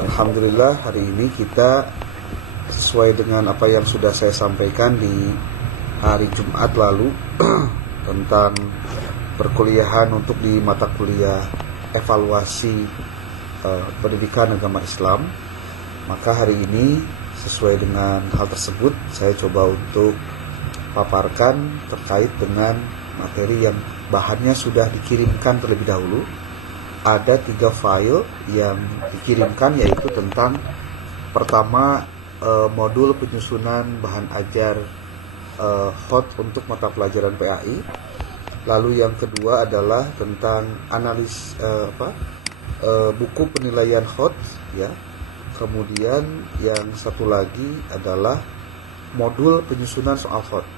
Alhamdulillah hari ini kita sesuai dengan apa yang sudah saya sampaikan di hari Jumat lalu tentang perkuliahan untuk di mata kuliah evaluasi pendidikan agama Islam. Maka hari ini sesuai dengan hal tersebut saya coba untuk paparkan terkait dengan materi yang bahannya sudah dikirimkan terlebih dahulu. Ada 3 file yang dikirimkan, yaitu tentang pertama modul penyusunan bahan ajar HOT untuk mata pelajaran PAI. Lalu yang kedua adalah tentang analis buku penilaian HOT ya. Kemudian yang satu lagi adalah modul penyusunan soal HOT.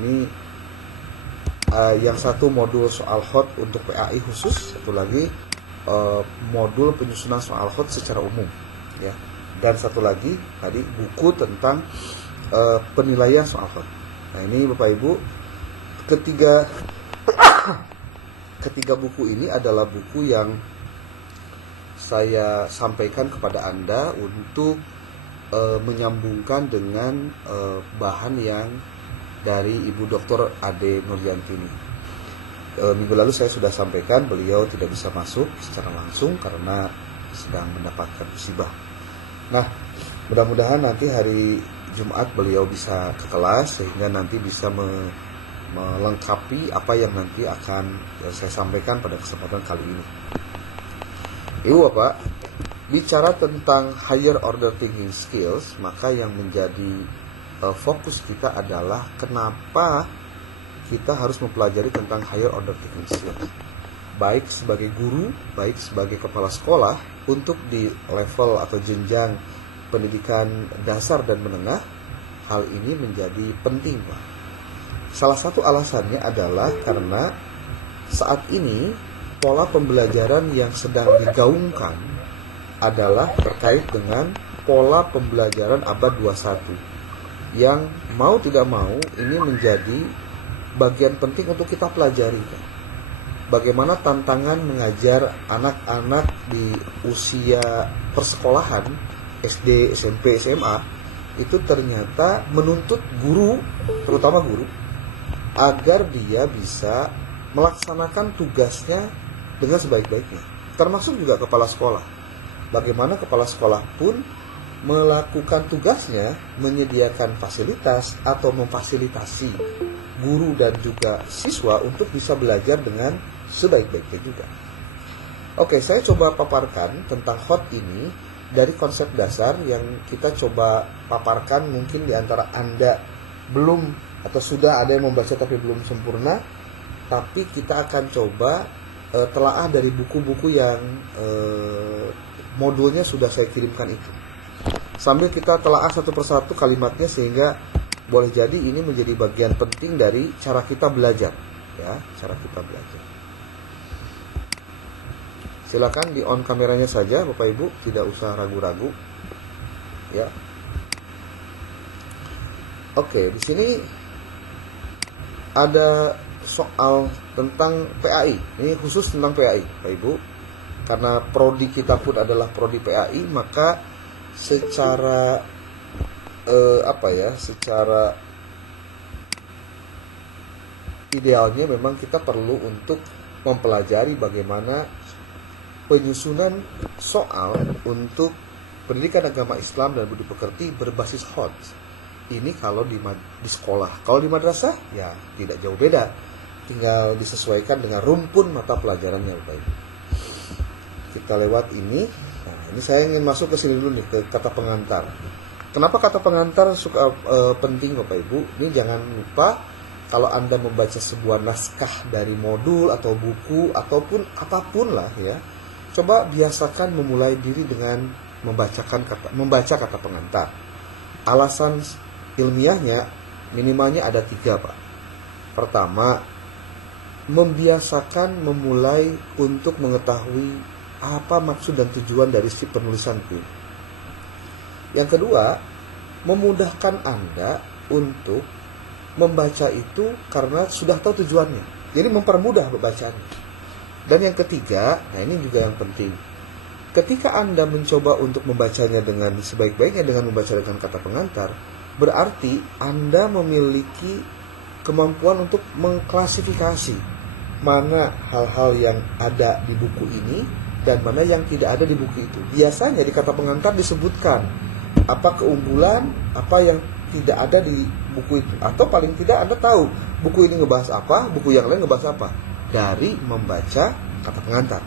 Ini yang satu modul soal HOT untuk PAI khusus, satu lagi modul penyusunan soal HOT secara umum ya. Dan satu lagi tadi buku tentang penilaian soal HOT. Nah, ini Bapak Ibu, ketiga buku ini adalah buku yang saya sampaikan kepada Anda untuk menyambungkan dengan bahan yang dari Ibu Dr. Ade Nuryanti ini. Minggu lalu saya sudah sampaikan beliau tidak bisa masuk secara langsung karena sedang mendapatkan musibah. Nah, mudah-mudahan nanti hari Jumat beliau bisa ke kelas sehingga nanti bisa melengkapi apa yang nanti akan saya sampaikan pada kesempatan kali ini. Ibu Bapak, bicara tentang higher order thinking skills, maka yang menjadi fokus kita adalah kenapa kita harus mempelajari tentang higher order thinking skills, baik sebagai guru, baik sebagai kepala sekolah untuk di level atau jenjang pendidikan dasar dan menengah. Hal ini menjadi penting, Pak. Salah satu alasannya adalah karena saat ini pola pembelajaran yang sedang digaungkan adalah terkait dengan pola pembelajaran abad 21 yang mau tidak mau ini menjadi bagian penting untuk kita pelajari kan. Bagaimana tantangan mengajar anak-anak di usia persekolahan SD, SMP, SMA itu ternyata menuntut guru, terutama guru, agar dia bisa melaksanakan tugasnya dengan sebaik-baiknya. Termasuk juga kepala sekolah. Bagaimana kepala sekolah pun melakukan tugasnya menyediakan fasilitas atau memfasilitasi guru dan juga siswa untuk bisa belajar dengan sebaik-baiknya juga. Oke, saya coba paparkan tentang HOT ini dari konsep dasar yang kita coba paparkan. Mungkin di antara Anda belum atau sudah ada yang membaca tapi belum sempurna, tapi kita akan coba telaah dari buku-buku yang modulnya sudah saya kirimkan itu. Sambil kita telaah satu persatu kalimatnya sehingga boleh jadi ini menjadi bagian penting dari cara kita belajar ya, cara kita belajar. Silakan di on kameranya saja Bapak Ibu, tidak usah ragu-ragu. Ya. Oke, di sini ada soal tentang PAI. Ini khusus tentang PAI, Bapak Ibu. Karena prodi kita pun adalah prodi PAI, maka secara secara idealnya memang kita perlu untuk mempelajari bagaimana penyusunan soal untuk pendidikan agama Islam dan budi pekerti berbasis HOT. Ini kalau di sekolah. Kalau di madrasah ya tidak jauh beda, tinggal disesuaikan dengan rumpun mata pelajarannya, Bapak Ibu. Kita lewat ini. Nah, ini saya ingin masuk ke sini dulu nih, ke kata pengantar. Kenapa kata pengantar penting Bapak Ibu? Ini jangan lupa kalau Anda membaca sebuah naskah dari modul atau buku ataupun apapun lah ya, coba biasakan memulai diri dengan membaca kata pengantar. Alasan ilmiahnya minimalnya ada 3, Pak. Pertama, membiasakan memulai untuk mengetahui apa maksud dan tujuan dari si penulisanku. Yang kedua, memudahkan Anda untuk membaca itu karena sudah tahu tujuannya. Jadi mempermudah bacaannya. Dan yang ketiga, nah ini juga yang penting, ketika Anda mencoba untuk membacanya dengan sebaik-baiknya dengan membaca dengan kata pengantar, berarti Anda memiliki kemampuan untuk mengklasifikasi mana hal-hal yang ada di buku ini dan mana yang tidak ada di buku itu. Biasanya di kata pengantar disebutkan apa keunggulan, apa yang tidak ada di buku itu, atau paling tidak Anda tahu buku ini ngebahas apa, buku yang lain ngebahas apa dari membaca kata pengantar.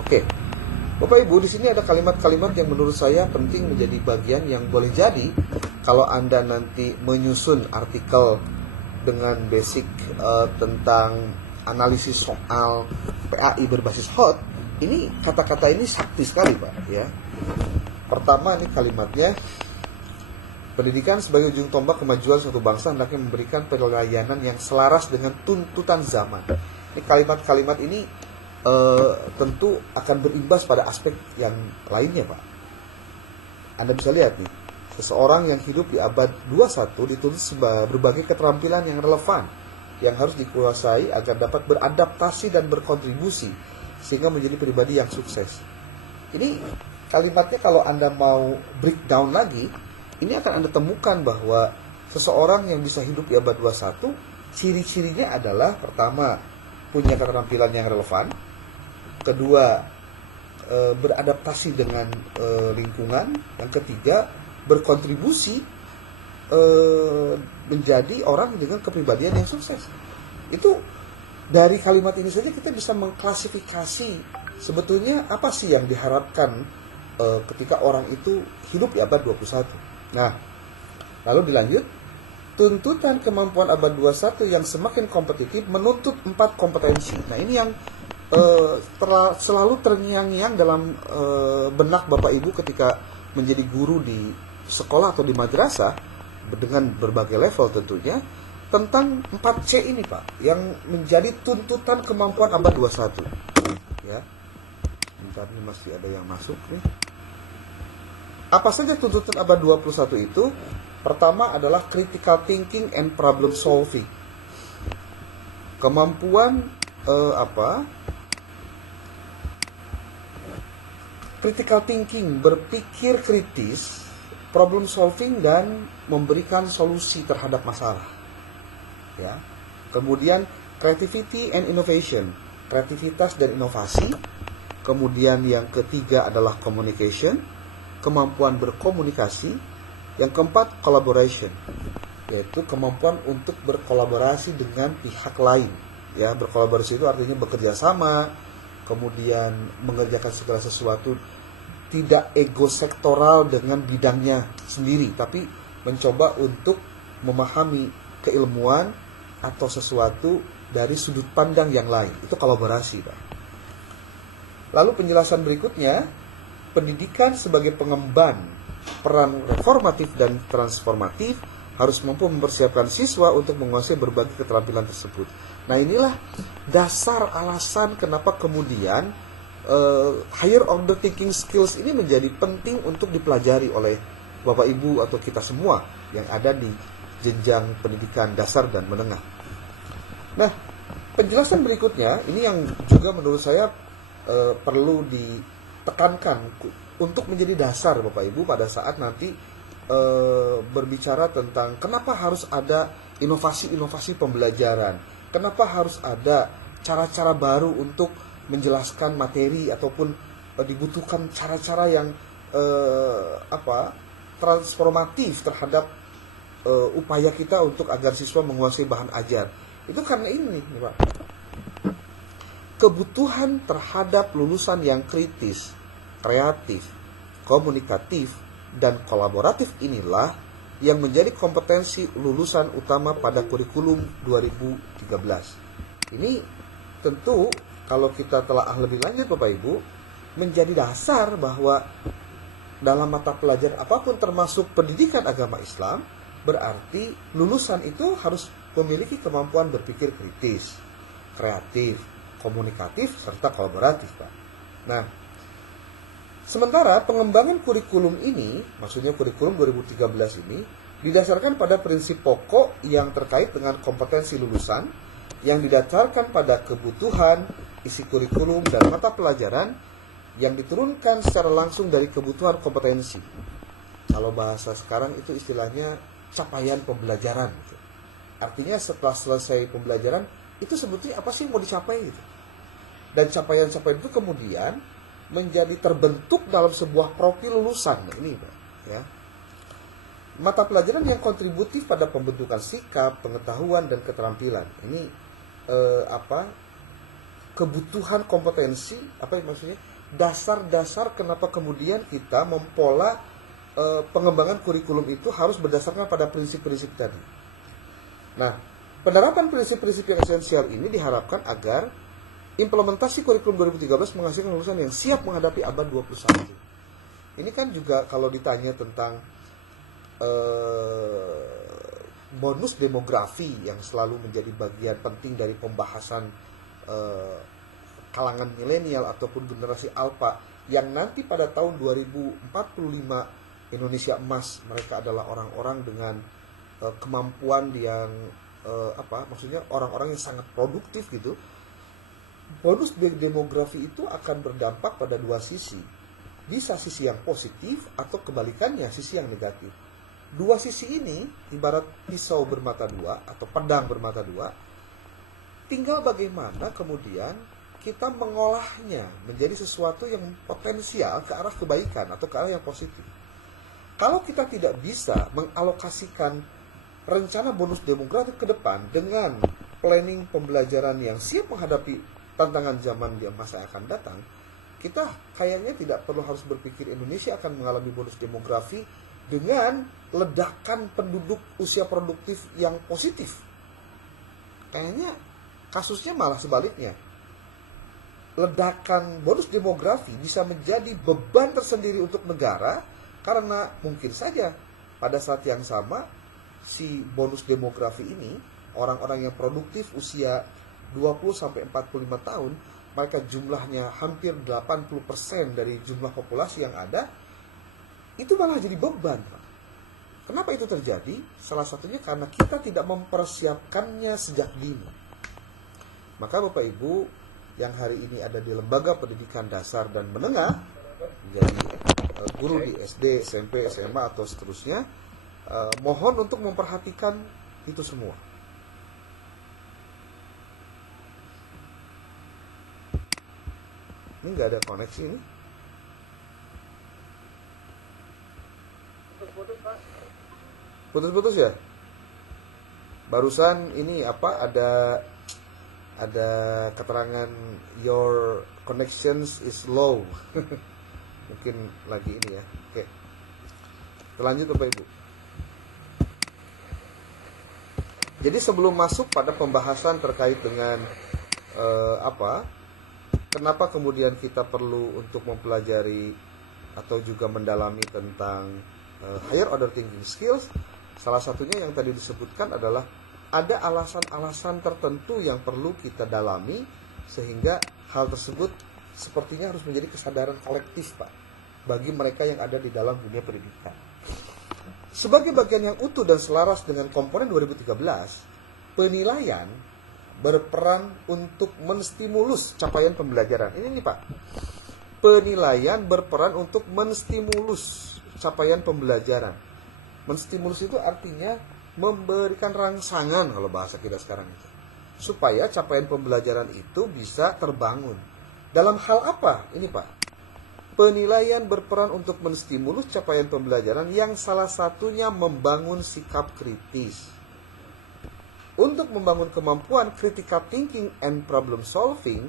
Oke. Bapak Ibu, di sini ada kalimat-kalimat yang menurut saya penting menjadi bagian yang boleh jadi kalau Anda nanti menyusun artikel dengan basic tentang analisis soal PAI berbasis HOT. Ini kata-kata ini sakti sekali, Pak, ya. Pertama, ini kalimatnya, pendidikan sebagai ujung tombak kemajuan suatu bangsa hendaknya memberikan pelayanan yang selaras dengan tuntutan zaman. Ini kalimat-kalimat ini tentu akan berimbas pada aspek yang lainnya, Pak. Anda bisa lihat nih, seseorang yang hidup di abad 21 dituntut berbagai keterampilan yang relevan yang harus dikuasai agar dapat beradaptasi dan berkontribusi sehingga menjadi pribadi yang sukses. Ini kalimatnya kalau Anda mau breakdown lagi, ini akan Anda temukan bahwa seseorang yang bisa hidup di abad 21, ciri-cirinya adalah pertama, punya keterampilan yang relevan. Kedua, beradaptasi dengan lingkungan. Yang ketiga, berkontribusi menjadi orang dengan kepribadian yang sukses. Itu dari kalimat ini saja kita bisa mengklasifikasi sebetulnya apa sih yang diharapkan ketika orang itu hidup di abad 21. Nah, lalu dilanjut, tuntutan kemampuan abad 21 yang semakin kompetitif menuntut 4 kompetensi. Nah, ini yang selalu terngiang-ngiang dalam benak Bapak Ibu ketika menjadi guru di sekolah atau di madrasah dengan berbagai level tentunya, tentang 4C ini, Pak, yang menjadi tuntutan kemampuan abad 21. Ya. Bentar, ini masih ada yang masuk nih. Apa saja tuntutan abad 21 itu? Pertama adalah critical thinking and problem solving. Kemampuan critical thinking, berpikir kritis, problem solving, dan memberikan solusi terhadap masalah. Ya. Kemudian creativity and innovation, kreativitas dan inovasi. Kemudian yang ketiga adalah communication, kemampuan berkomunikasi. Yang keempat, collaboration, yaitu kemampuan untuk berkolaborasi dengan pihak lain. Ya, berkolaborasi itu artinya bekerja sama, kemudian mengerjakan segala sesuatu tidak egosektoral dengan bidangnya sendiri, tapi mencoba untuk memahami keilmuan atau sesuatu dari sudut pandang yang lain. Itu kolaborasi, Pak. Lalu penjelasan berikutnya, pendidikan sebagai pengemban peran reformatif dan transformatif harus mampu mempersiapkan siswa untuk menguasai berbagai keterampilan tersebut. Nah, inilah dasar alasan kenapa kemudian higher order thinking skills ini menjadi penting untuk dipelajari oleh Bapak Ibu atau kita semua yang ada di jenjang pendidikan dasar dan menengah. Nah, penjelasan berikutnya ini yang juga menurut saya perlu ditekankan untuk menjadi dasar Bapak Ibu pada saat nanti berbicara tentang kenapa harus ada inovasi-inovasi pembelajaran, kenapa harus ada cara-cara baru untuk menjelaskan materi ataupun dibutuhkan cara-cara yang transformatif terhadap upaya kita untuk agar siswa menguasai bahan ajar. Itu karena ini, Pak. Kebutuhan terhadap lulusan yang kritis, kreatif, komunikatif, dan kolaboratif inilah yang menjadi kompetensi lulusan utama pada kurikulum 2013. Ini tentu kalau kita telah lebih lanjut Bapak Ibu, menjadi dasar bahwa dalam mata pelajaran apapun termasuk pendidikan agama Islam, berarti lulusan itu harus memiliki kemampuan berpikir kritis, kreatif, komunikatif, serta kolaboratif, Pak. Nah, sementara pengembangan kurikulum ini, maksudnya kurikulum 2013 ini, didasarkan pada prinsip pokok yang terkait dengan kompetensi lulusan, yang didasarkan pada kebutuhan, isi kurikulum, dan mata pelajaran yang diturunkan secara langsung dari kebutuhan kompetensi. Kalau bahasa sekarang itu istilahnya capaian pembelajaran gitu. Artinya setelah selesai pembelajaran itu sebetulnya apa sih yang mau dicapai gitu. Dan capaian-capaian itu kemudian menjadi terbentuk dalam sebuah profil lulusan. Nah, ini Pak, ya. Mata pelajaran yang kontributif pada pembentukan sikap, pengetahuan dan keterampilan. Ini kebutuhan kompetensi, apa yang maksudnya? Dasar-dasar kenapa kemudian kita mempola pengembangan kurikulum itu harus berdasarkan pada prinsip-prinsip tadi. Nah, penerapan prinsip-prinsip yang esensial ini diharapkan agar implementasi kurikulum 2013 menghasilkan lulusan yang siap menghadapi abad 21. Ini kan juga kalau ditanya tentang bonus demografi yang selalu menjadi bagian penting dari pembahasan kalangan milenial ataupun generasi alpha yang nanti pada tahun 2045 Indonesia emas, mereka adalah orang-orang dengan kemampuan yang maksudnya orang-orang yang sangat produktif gitu. Bonus demografi itu akan berdampak pada dua sisi. Bisa sisi yang positif atau kebalikannya sisi yang negatif. Dua sisi ini ibarat pisau bermata dua atau pedang bermata dua. Tinggal bagaimana kemudian kita mengolahnya menjadi sesuatu yang potensial ke arah kebaikan atau ke arah yang positif. Kalau kita tidak bisa mengalokasikan rencana bonus demografi ke depan dengan planning pembelajaran yang siap menghadapi tantangan zaman di masa yang akan datang, kita kayaknya tidak perlu harus berpikir Indonesia akan mengalami bonus demografi dengan ledakan penduduk usia produktif yang positif. Kayaknya kasusnya malah sebaliknya. Ledakan bonus demografi bisa menjadi beban tersendiri untuk negara karena mungkin saja pada saat yang sama si bonus demografi ini, orang-orang yang produktif usia 20-45 tahun, mereka jumlahnya hampir 80% dari jumlah populasi yang ada, itu malah jadi beban. Kenapa itu terjadi? Salah satunya karena kita tidak mempersiapkannya sejak dini. Maka Bapak Ibu yang hari ini ada di lembaga pendidikan dasar dan menengah, menjadi guru di SD, SMP, SMA atau seterusnya, mohon untuk memperhatikan itu semua. Ini nggak ada koneksi ini. Putus-putus ya. Barusan ini apa? Ada keterangan your connections is low. Mungkin lagi ini ya. Oke. Lanjut Bapak Ibu. Jadi sebelum masuk pada pembahasan terkait dengan kenapa kemudian kita perlu untuk mempelajari atau juga mendalami tentang higher order thinking skills, salah satunya yang tadi disebutkan adalah ada alasan-alasan tertentu yang perlu kita dalami sehingga hal tersebut sepertinya harus menjadi kesadaran kolektif Pak bagi mereka yang ada di dalam dunia pendidikan. Sebagai bagian yang utuh dan selaras dengan komponen 2013, penilaian berperan untuk menstimulus capaian pembelajaran. Ini nih Pak. Penilaian berperan untuk menstimulus capaian pembelajaran. Menstimulus itu artinya memberikan rangsangan kalau bahasa kita sekarang itu. Supaya capaian pembelajaran itu bisa terbangun. Dalam hal apa? Ini Pak. Penilaian berperan untuk menstimulus capaian pembelajaran yang salah satunya membangun sikap kritis. Untuk membangun kemampuan critical thinking and problem solving,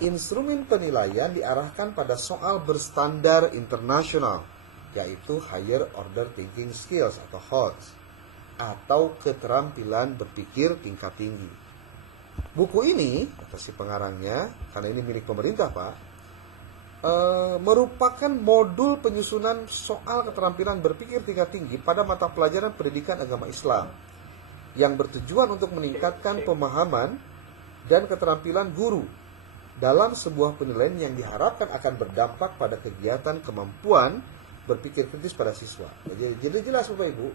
instrumen penilaian diarahkan pada soal berstandar internasional, yaitu Higher Order Thinking Skills atau HOTS, atau keterampilan berpikir tingkat tinggi. Buku ini, kata si pengarangnya, karena ini milik pemerintah Pak, merupakan modul penyusunan soal keterampilan berpikir tingkat tinggi pada mata pelajaran pendidikan agama Islam yang bertujuan untuk meningkatkan pemahaman dan keterampilan guru dalam sebuah penilaian yang diharapkan akan berdampak pada kegiatan kemampuan berpikir kritis pada siswa. Jadi jelas Bapak Ibu,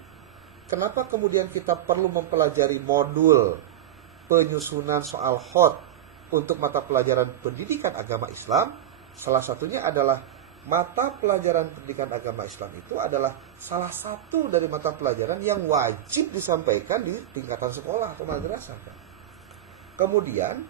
kenapa kemudian kita perlu mempelajari modul penyusunan soal HOT untuk mata pelajaran pendidikan agama Islam? Salah satunya adalah mata pelajaran pendidikan agama Islam itu adalah salah satu dari mata pelajaran yang wajib disampaikan di tingkatan sekolah atau madrasah. Kemudian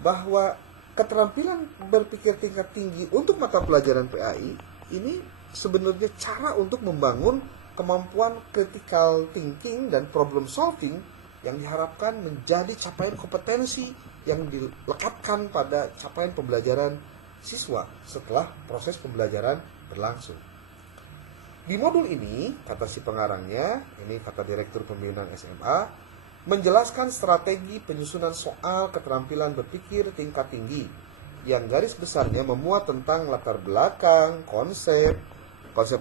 bahwa keterampilan berpikir tingkat tinggi untuk mata pelajaran PAI ini sebenarnya cara untuk membangun kemampuan critical thinking dan problem solving yang diharapkan menjadi capaian kompetensi yang dilekatkan pada capaian pembelajaran siswa setelah proses pembelajaran berlangsung. Di modul ini, kata si pengarangnya, ini kata Direktur Pembinaan SMA, menjelaskan strategi penyusunan soal keterampilan berpikir tingkat tinggi yang garis besarnya memuat tentang latar belakang, konsep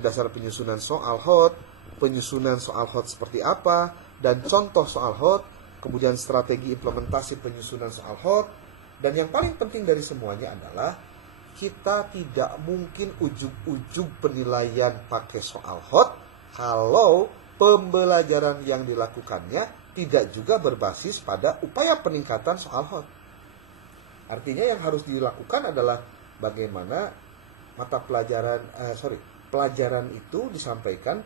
dasar penyusunan soal HOT, penyusunan soal HOT seperti apa, dan contoh soal HOT, kemudian strategi implementasi penyusunan soal HOT, dan yang paling penting dari semuanya adalah kita tidak mungkin ujug-ujug penilaian pakai soal HOT kalau pembelajaran yang dilakukannya tidak juga berbasis pada upaya peningkatan soal HOT. Artinya yang harus dilakukan adalah bagaimana pelajaran itu disampaikan,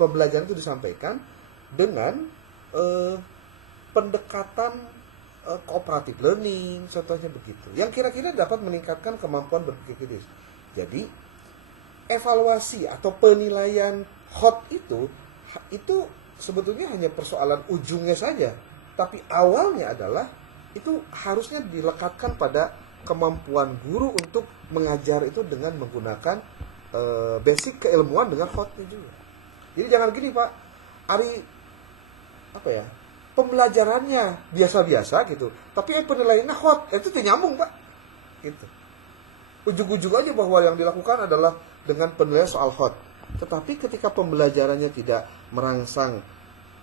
pembelajaran itu disampaikan dengan pendekatan cooperative learning, contohnya begitu, yang kira-kira dapat meningkatkan kemampuan berpikir kritis. Jadi evaluasi atau penilaian HOT itu sebetulnya hanya persoalan ujungnya saja, tapi awalnya adalah itu harusnya dilekatkan pada kemampuan guru untuk mengajar itu dengan menggunakan basic keilmuan dengan HOT juga. Jadi jangan gini Pak, pembelajarannya biasa-biasa gitu, tapi penilaiannya HOT, itu tidak nyambung Pak. Gitu. Ujug-ujug aja bahwa yang dilakukan adalah dengan penilaian soal HOT. Tetapi ketika pembelajarannya tidak merangsang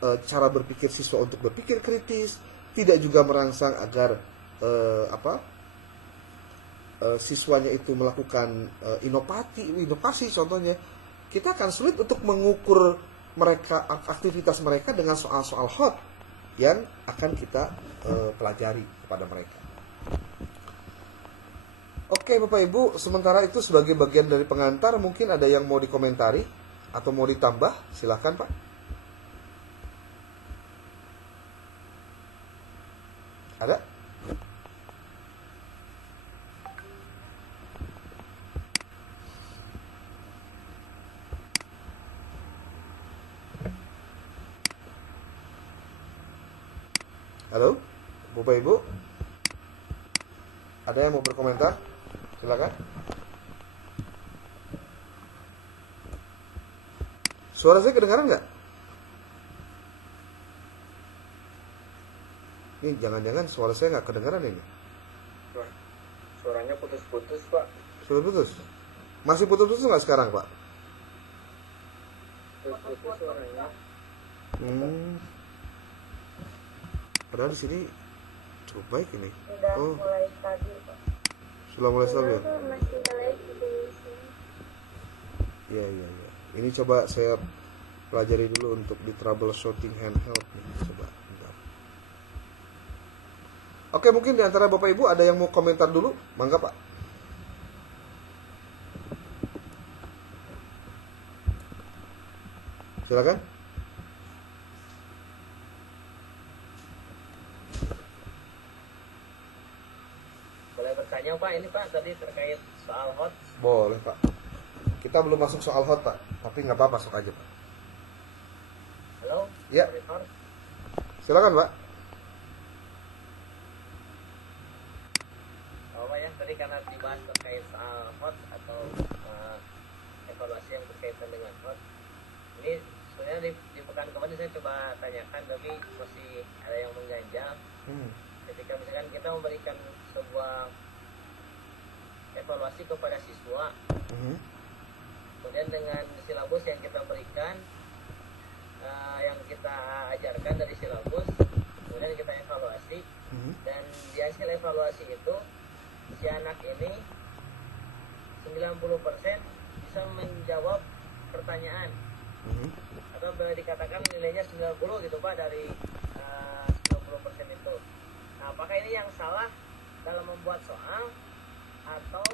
cara berpikir siswa untuk berpikir kritis, tidak juga merangsang agar siswanya itu melakukan inovasi contohnya, kita akan sulit untuk mengukur aktivitas mereka dengan soal-soal HOT yang akan kita pelajari kepada mereka. Oke Bapak Ibu, sementara itu sebagai bagian dari pengantar, mungkin ada yang mau dikomentari atau mau ditambah, silahkan Pak. Ada? Halo, Bapak Ibu, ada yang mau berkomentar? Silakan. Suara saya kedengaran nggak? Ini jangan-jangan suara saya nggak kedengaran ini. Suaranya putus-putus Pak. Sudah putus? Masih putus-putus nggak sekarang Pak? Putus-putus suaranya. Padahal di sini cukup baik ini. Sudah mulai stabil Pak. Sudah mulai stabil. Masih jelek di sini. Iya. Ini coba saya pelajari dulu untuk di troubleshooting handheld nih. Coba. Bentar. Oke, mungkin di antara Bapak Ibu ada yang mau komentar dulu? Mangga Pak. Silakan. Boleh bertanya Pak, ini Pak tadi terkait soal HOT. Boleh Pak. Kita belum masuk soal HOT Pak, tapi nggak apa-apa, masuk aja Pak. Halo? Ya. Operator? Silakan Pak. Pak ya, tadi karena dibahas terkait soal HOT atau evaluasi yang berkaitan dengan HOT. Ini sebenarnya di pekan kemarin saya coba tanyakan, tapi masih ada yang mengganjal. Ketika misalkan kita memberikan sebuah evaluasi kepada siswa, kemudian dengan silabus yang kita berikan, yang kita ajarkan dari silabus, kemudian kita evaluasi, dan di hasil evaluasi itu si anak ini 90% bisa menjawab pertanyaan, atau boleh dikatakan nilainya 90 gitu Pak dari 90% itu. Nah, apakah ini yang salah dalam membuat soal, atau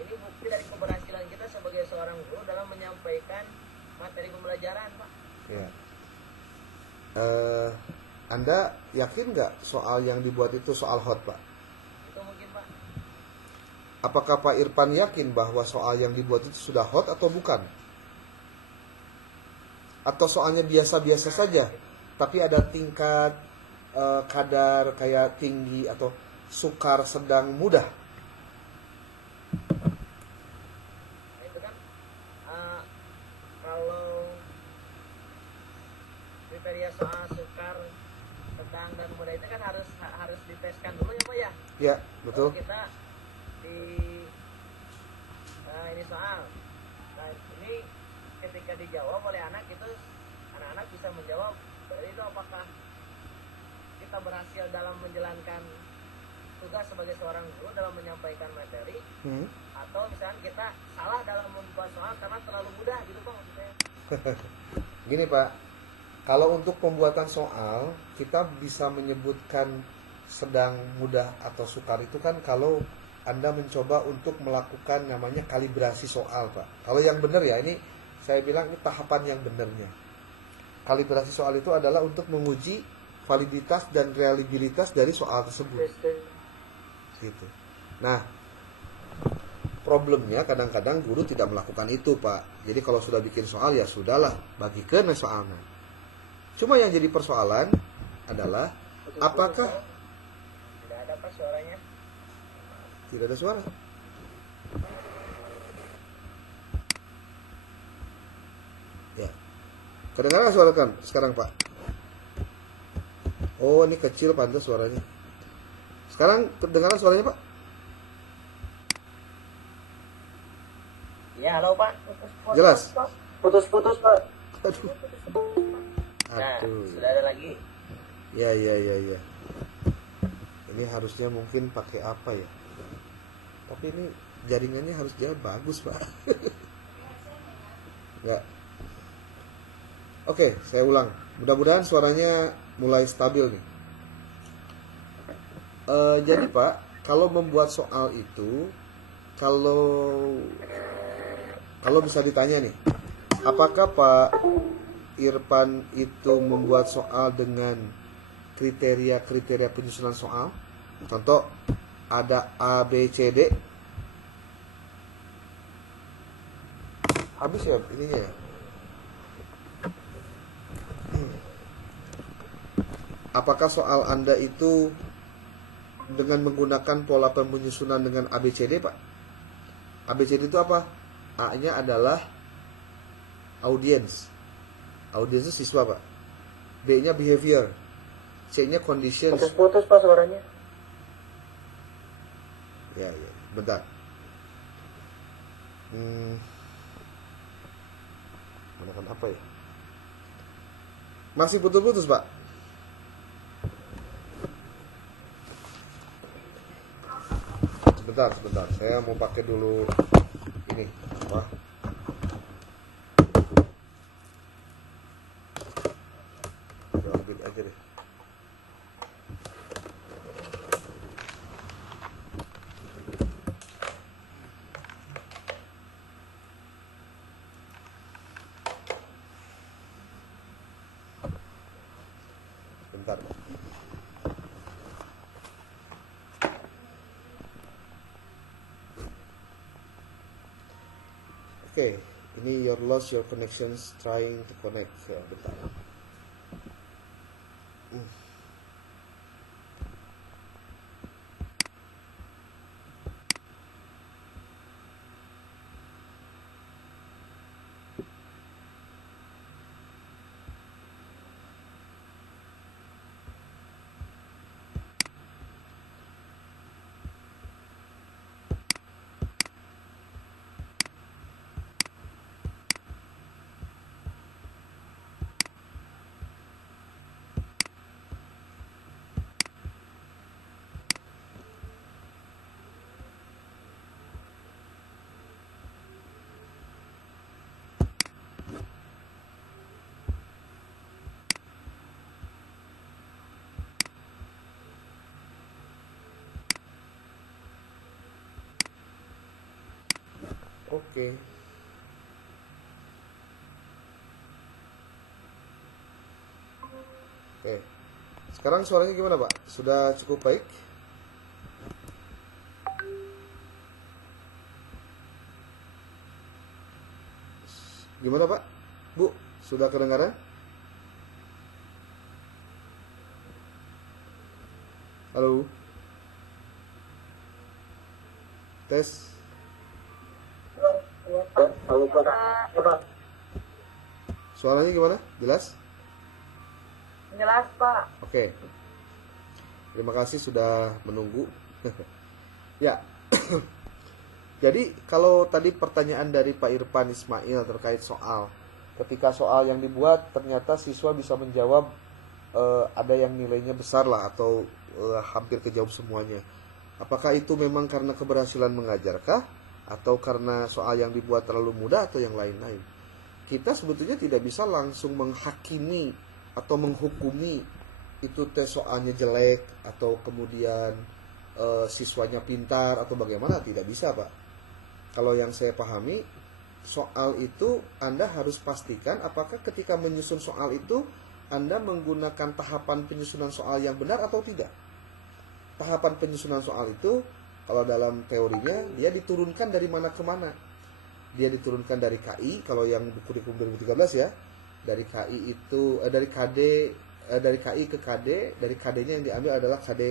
ini bukti dari keberhasilan kita sebagai seorang guru dalam menyampaikan materi pembelajaran, Pak. Ya. Anda yakin nggak soal yang dibuat itu soal hot, Pak? Itu mungkin, Pak. Apakah Pak Irfan yakin bahwa soal yang dibuat itu sudah hot atau bukan? Atau soalnya biasa-biasa saja, tapi ada tingkat kadar kayak tinggi atau sukar, sedang, mudah? Nah, itu kan kalau kriteria soal sukar, sedang dan mudah itu kan harus diteskan dulu ya, Pak ya. Ya, betul. Kalau kita di ini soal, nah ini ketika dijawab oleh anak itu anak-anak bisa menjawab dari itu apakah kita berhasil dalam menjalankan tugas sebagai seorang guru dalam menyampaikan materi, atau misalnya kita salah dalam membuat soal karena terlalu mudah gitu, Pak, maksudnya. Gini, Pak, kalau untuk pembuatan soal kita bisa menyebutkan sedang, mudah atau sukar itu kan kalau Anda mencoba untuk melakukan namanya kalibrasi soal, Pak. Kalau yang benar ya, ini saya bilang ini tahapan yang benarnya. Kalibrasi soal itu adalah untuk menguji validitas dan reliabilitas dari soal tersebut. Gitu. Nah, problemnya kadang-kadang guru tidak melakukan itu, Pak. Jadi kalau sudah bikin soal ya sudahlah, bagikan soalnya. Cuma yang jadi persoalan adalah apakah Tidak ada, Pak, suaranya. tidak ada suara? Ya. Kedengaran suara kan sekarang, Pak? Oh, ini kecil pantas suaranya. Sekarang kedengaran suaranya, Pak? Ya, halo, Pak. Jelas? Putus-putus, Pak. Aduh. Nah, Aduh. sudah ada lagi. Ya. Ini harusnya mungkin pakai apa ya? Tapi ini jaringannya harus bagus, Pak. Enggak. Oke, saya ulang. Mudah-mudahan suaranya mulai stabil nih. Jadi, Pak, kalau membuat soal itu, kalau bisa ditanya nih, apakah Pak Irfan itu membuat soal dengan kriteria-kriteria penyusunan soal? Contoh, ada A, B, C, D. Habis ya ininya ya? Apakah soal Anda itu dengan menggunakan pola penyusunan dengan ABCD, Pak? ABCD itu apa? A-nya adalah audience. Audience itu siswa, Pak. B-nya behavior. C-nya conditions. Putus-putus, Pak, suaranya. Ya, bentar. Menggunakan apa ya? Masih putus-putus, Pak? Sebentar. Saya mau pakai dulu ini apa? Lebih aja deh. Bentar. Oke, ini your connections trying to connect. Ya, bentar. Oke. Oke. Sekarang suaranya gimana, Pak? Sudah cukup baik? Gimana, Pak? Bu, sudah kedengaran? Halo? Tes. Iya, Pak. Halo Pak. Suaranya gimana? Jelas? Jelas, Pak. Oke. Terima kasih sudah menunggu. Ya. Jadi kalau tadi pertanyaan dari Pak Irfan Ismail terkait soal, ketika soal yang dibuat ternyata siswa bisa menjawab, ada yang nilainya besar lah atau hampir kejawab semuanya. Apakah itu memang karena keberhasilan mengajarkah? Atau karena soal yang dibuat terlalu mudah atau yang lain-lain? Kita sebetulnya tidak bisa langsung menghakimi atau menghukumi itu tes soalnya jelek atau kemudian siswanya pintar atau bagaimana, tidak bisa, Pak. Kalau yang saya pahami, soal itu Anda harus pastikan apakah ketika menyusun soal itu Anda menggunakan tahapan penyusunan soal yang benar atau tidak. Tahapan penyusunan soal itu kalau dalam teorinya dia diturunkan dari mana ke mana. Dia diturunkan dari KI kalau yang kurikulum 2013 ya. Dari KI itu dari KD dari KI ke KD, dari KD-nya yang diambil adalah KD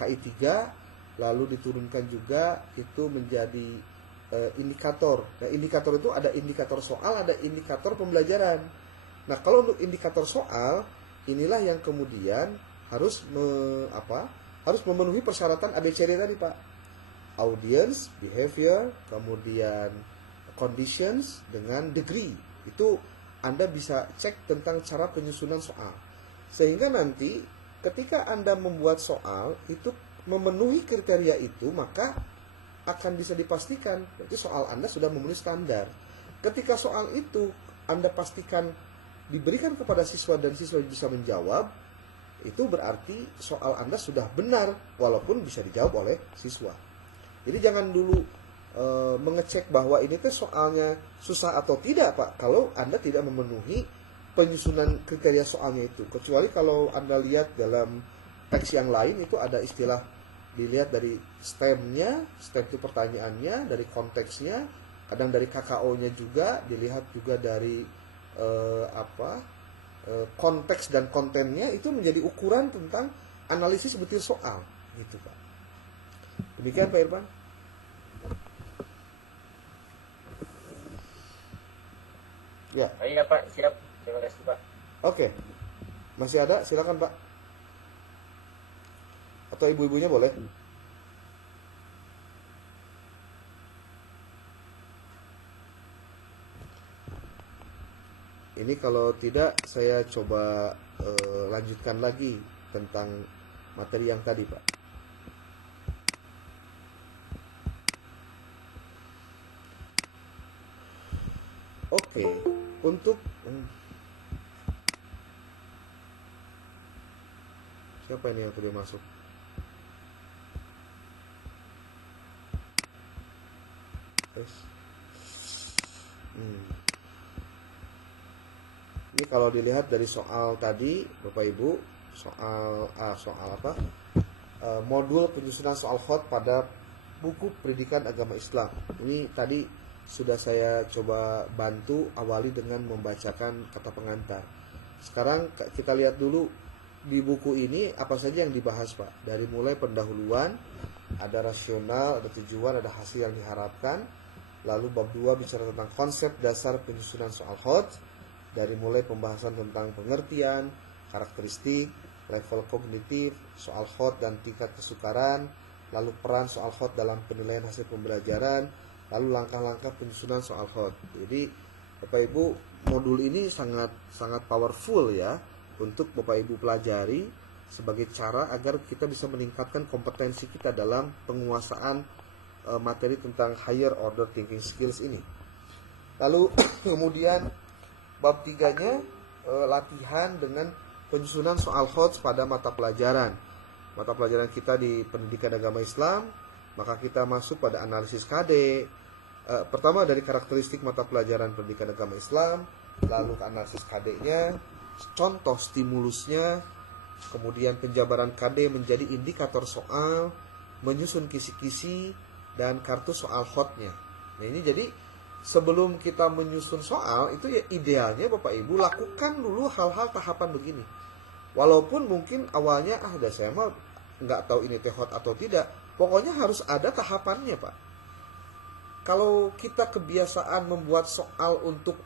KI 3, lalu diturunkan juga itu menjadi indikator. Nah, indikator itu ada indikator soal, ada indikator pembelajaran. Nah, kalau untuk indikator soal, inilah yang kemudian harus harus memenuhi persyaratan ABCD tadi, Pak. Audience, behavior, kemudian conditions dengan degree. Itu Anda bisa cek tentang cara penyusunan soal. Sehingga nanti ketika Anda membuat soal itu memenuhi kriteria itu, maka akan bisa dipastikan berarti soal Anda sudah memenuhi standar. Ketika soal itu Anda pastikan diberikan kepada siswa dan siswa bisa menjawab, itu berarti soal Anda sudah benar walaupun bisa dijawab oleh siswa. Jadi jangan dulu mengecek bahwa ini tuh soalnya susah atau tidak, Pak, kalau Anda tidak memenuhi penyusunan kriteria soalnya itu. Kecuali kalau Anda lihat dalam teks yang lain itu ada istilah dilihat dari stemnya, stem itu pertanyaannya, dari konteksnya, kadang dari KKO-nya juga, dilihat juga dari konteks dan kontennya, itu menjadi ukuran tentang analisis butir soal, gitu, Pak. Demikian, Pak Irfan. Ya. Oh iya Pak, siap. Terima kasih Pak. Oke. Masih ada? Silakan, Pak. Atau ibu-ibunya boleh? Ini kalau tidak saya coba lanjutkan lagi tentang materi yang tadi, Pak. Oke, untuk siapa ini yang tadi masuk? Ini kalau dilihat dari soal tadi, Bapak Ibu, soal apa? Modul penyusunan soal khot pada buku pendidikan agama Islam. Ini tadi sudah saya coba bantu awali dengan membacakan kata pengantar. Sekarang kita lihat dulu di buku ini apa saja yang dibahas, Pak. Dari mulai pendahuluan, ada rasional, ada tujuan, ada hasil yang diharapkan. Lalu bab 2 bicara tentang konsep dasar penyusunan soal khot. Dari mulai pembahasan tentang pengertian, karakteristik, level kognitif, soal khot dan tingkat kesukaran, lalu peran soal khot dalam penilaian hasil pembelajaran, lalu langkah-langkah penyusunan soal khot. Jadi Bapak Ibu, modul ini sangat powerful ya untuk Bapak Ibu pelajari sebagai cara agar kita bisa meningkatkan kompetensi kita dalam penguasaan materi tentang higher order thinking skills ini. Lalu kemudian bab 3-nya latihan dengan penyusunan soal khot pada mata pelajaran. Mata pelajaran kita di pendidikan agama Islam, maka kita masuk pada analisis KD, Pertama dari karakteristik mata pelajaran pendidikan agama Islam, lalu analisis KD-nya, contoh stimulusnya, kemudian penjabaran KD menjadi indikator soal, menyusun kisi-kisi, dan kartu soal hotnya. Nah ini jadi sebelum kita menyusun soal, itu ya idealnya Bapak Ibu lakukan dulu hal-hal tahapan begini. Walaupun mungkin awalnya, saya mah nggak tahu ini hot atau tidak, pokoknya harus ada tahapannya Pak. Kalau kita kebiasaan membuat soal untuk,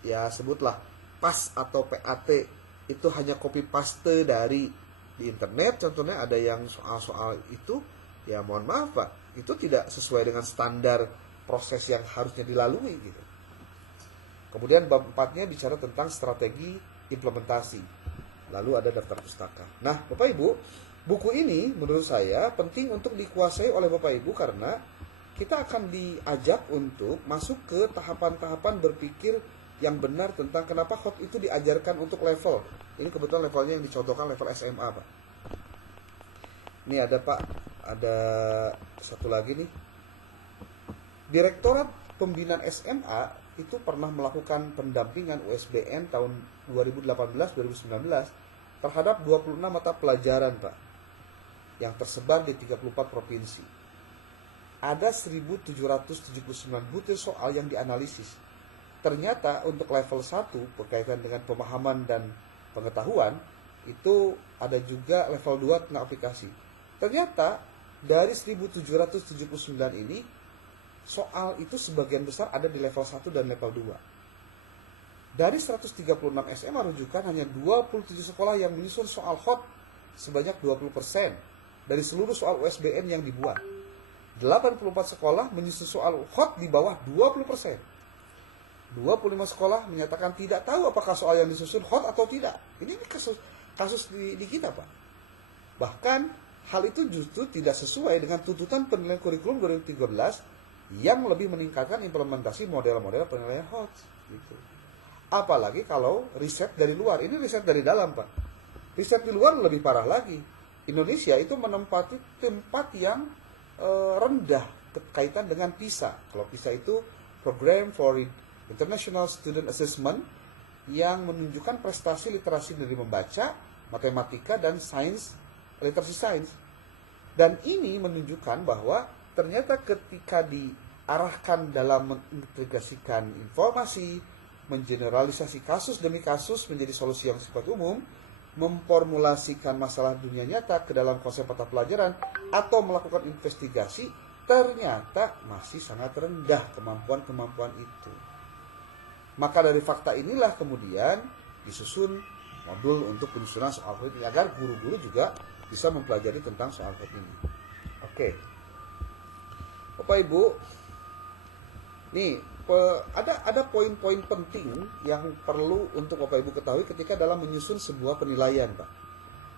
ya sebutlah PAS atau PAT, itu hanya copy paste dari di internet, contohnya ada yang soal-soal itu, ya mohon maaf Pak, itu tidak sesuai dengan standar proses yang harusnya dilalui gitu. Kemudian bab 4-nya bicara tentang strategi implementasi. Lalu ada daftar pustaka. Nah, Bapak Ibu, buku ini menurut saya penting untuk dikuasai oleh Bapak Ibu karena kita akan diajak untuk masuk ke tahapan-tahapan berpikir yang benar tentang kenapa hot itu diajarkan untuk level. Ini kebetulan levelnya yang dicontohkan level SMA, Pak. Ini ada Pak, ada satu lagi nih. Direktorat Pembinaan SMA itu pernah melakukan pendampingan USBN tahun 2018-2019 terhadap 26 mata pelajaran, Pak, yang tersebar di 34 provinsi. Ada 1.779 butir soal yang dianalisis. Ternyata untuk level 1 berkaitan dengan pemahaman dan pengetahuan, itu ada juga level 2 tentang aplikasi. Ternyata dari 1.779 ini, soal itu sebagian besar ada di level 1 dan level 2. Dari 136 SMA rujukan, hanya 27 sekolah yang menyusun soal hot sebanyak 20% dari seluruh soal USBN yang dibuat. 84 sekolah menyusun soal hot di bawah 20%. 25 sekolah menyatakan tidak tahu apakah soal yang disusun hot atau tidak. Ini kasus di kita, Pak. Bahkan hal itu justru tidak sesuai dengan tuntutan penilaian kurikulum 2013 yang lebih meningkatkan implementasi model-model penilaian hot. Gitu. Apalagi kalau riset dari luar. Ini riset dari dalam, Pak. Riset di luar lebih parah lagi. Indonesia itu menempati tempat yang rendah berkaitan dengan PISA. Kalau PISA itu Program for International Student Assessment yang menunjukkan prestasi literasi dari membaca, matematika, dan sains, literasi sains. Dan ini menunjukkan bahwa ternyata ketika diarahkan dalam mengintegrasikan informasi, mengeneralisasi kasus demi kasus menjadi solusi yang sifat umum, memformulasikan masalah dunia nyata ke dalam konsep mata pelajaran atau melakukan investigasi, ternyata masih sangat rendah kemampuan-kemampuan itu. Maka dari fakta inilah kemudian disusun modul untuk penyusunan soal hot ini agar guru-guru juga bisa mempelajari tentang soal hot ini. Oke. Bapak Ibu, nih ada poin-poin penting yang perlu untuk Bapak Ibu ketahui ketika dalam menyusun sebuah penilaian, Pak.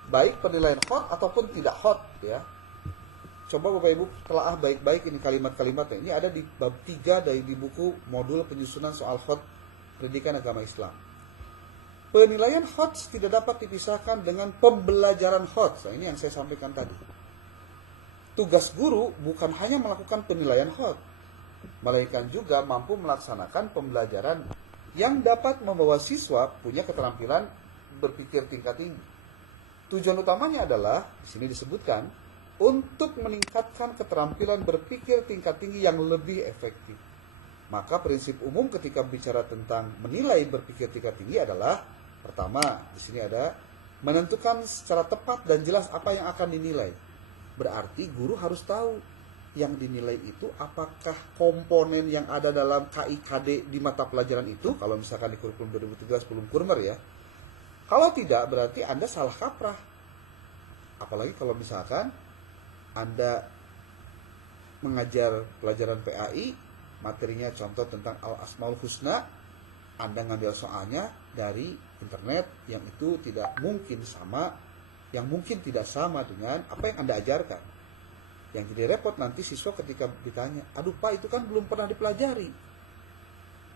Baik penilaian hot ataupun tidak hot, ya. Coba Bapak Ibu telaah baik-baik ini kalimat-kalimatnya. Ini ada di bab 3 di buku modul penyusunan soal hot pendidikan agama Islam. Penilaian hot tidak dapat dipisahkan dengan pembelajaran hot. Nah, ini yang saya sampaikan tadi. Tugas guru bukan hanya melakukan penilaian hot, melainkan juga mampu melaksanakan pembelajaran yang dapat membawa siswa punya keterampilan berpikir tingkat tinggi. Tujuan utamanya adalah, di sini disebutkan, untuk meningkatkan keterampilan berpikir tingkat tinggi yang lebih efektif. Maka prinsip umum ketika bicara tentang menilai berpikir tingkat tinggi adalah, pertama, di sini ada menentukan secara tepat dan jelas apa yang akan dinilai. Berarti guru harus tahu yang dinilai itu apakah komponen yang ada dalam KIKD di mata pelajaran itu, kalau misalkan di kurikulum 2013 belum kurmer ya. Kalau tidak, berarti Anda salah kaprah. Apalagi kalau misalkan Anda mengajar pelajaran PAI, materinya contoh tentang Al-Asmaul Husna, Anda ngambil soalnya dari internet yang itu tidak mungkin sama, yang mungkin tidak sama dengan apa yang Anda ajarkan. Yang jadi repot nanti siswa ketika ditanya, aduh Pak itu kan belum pernah dipelajari.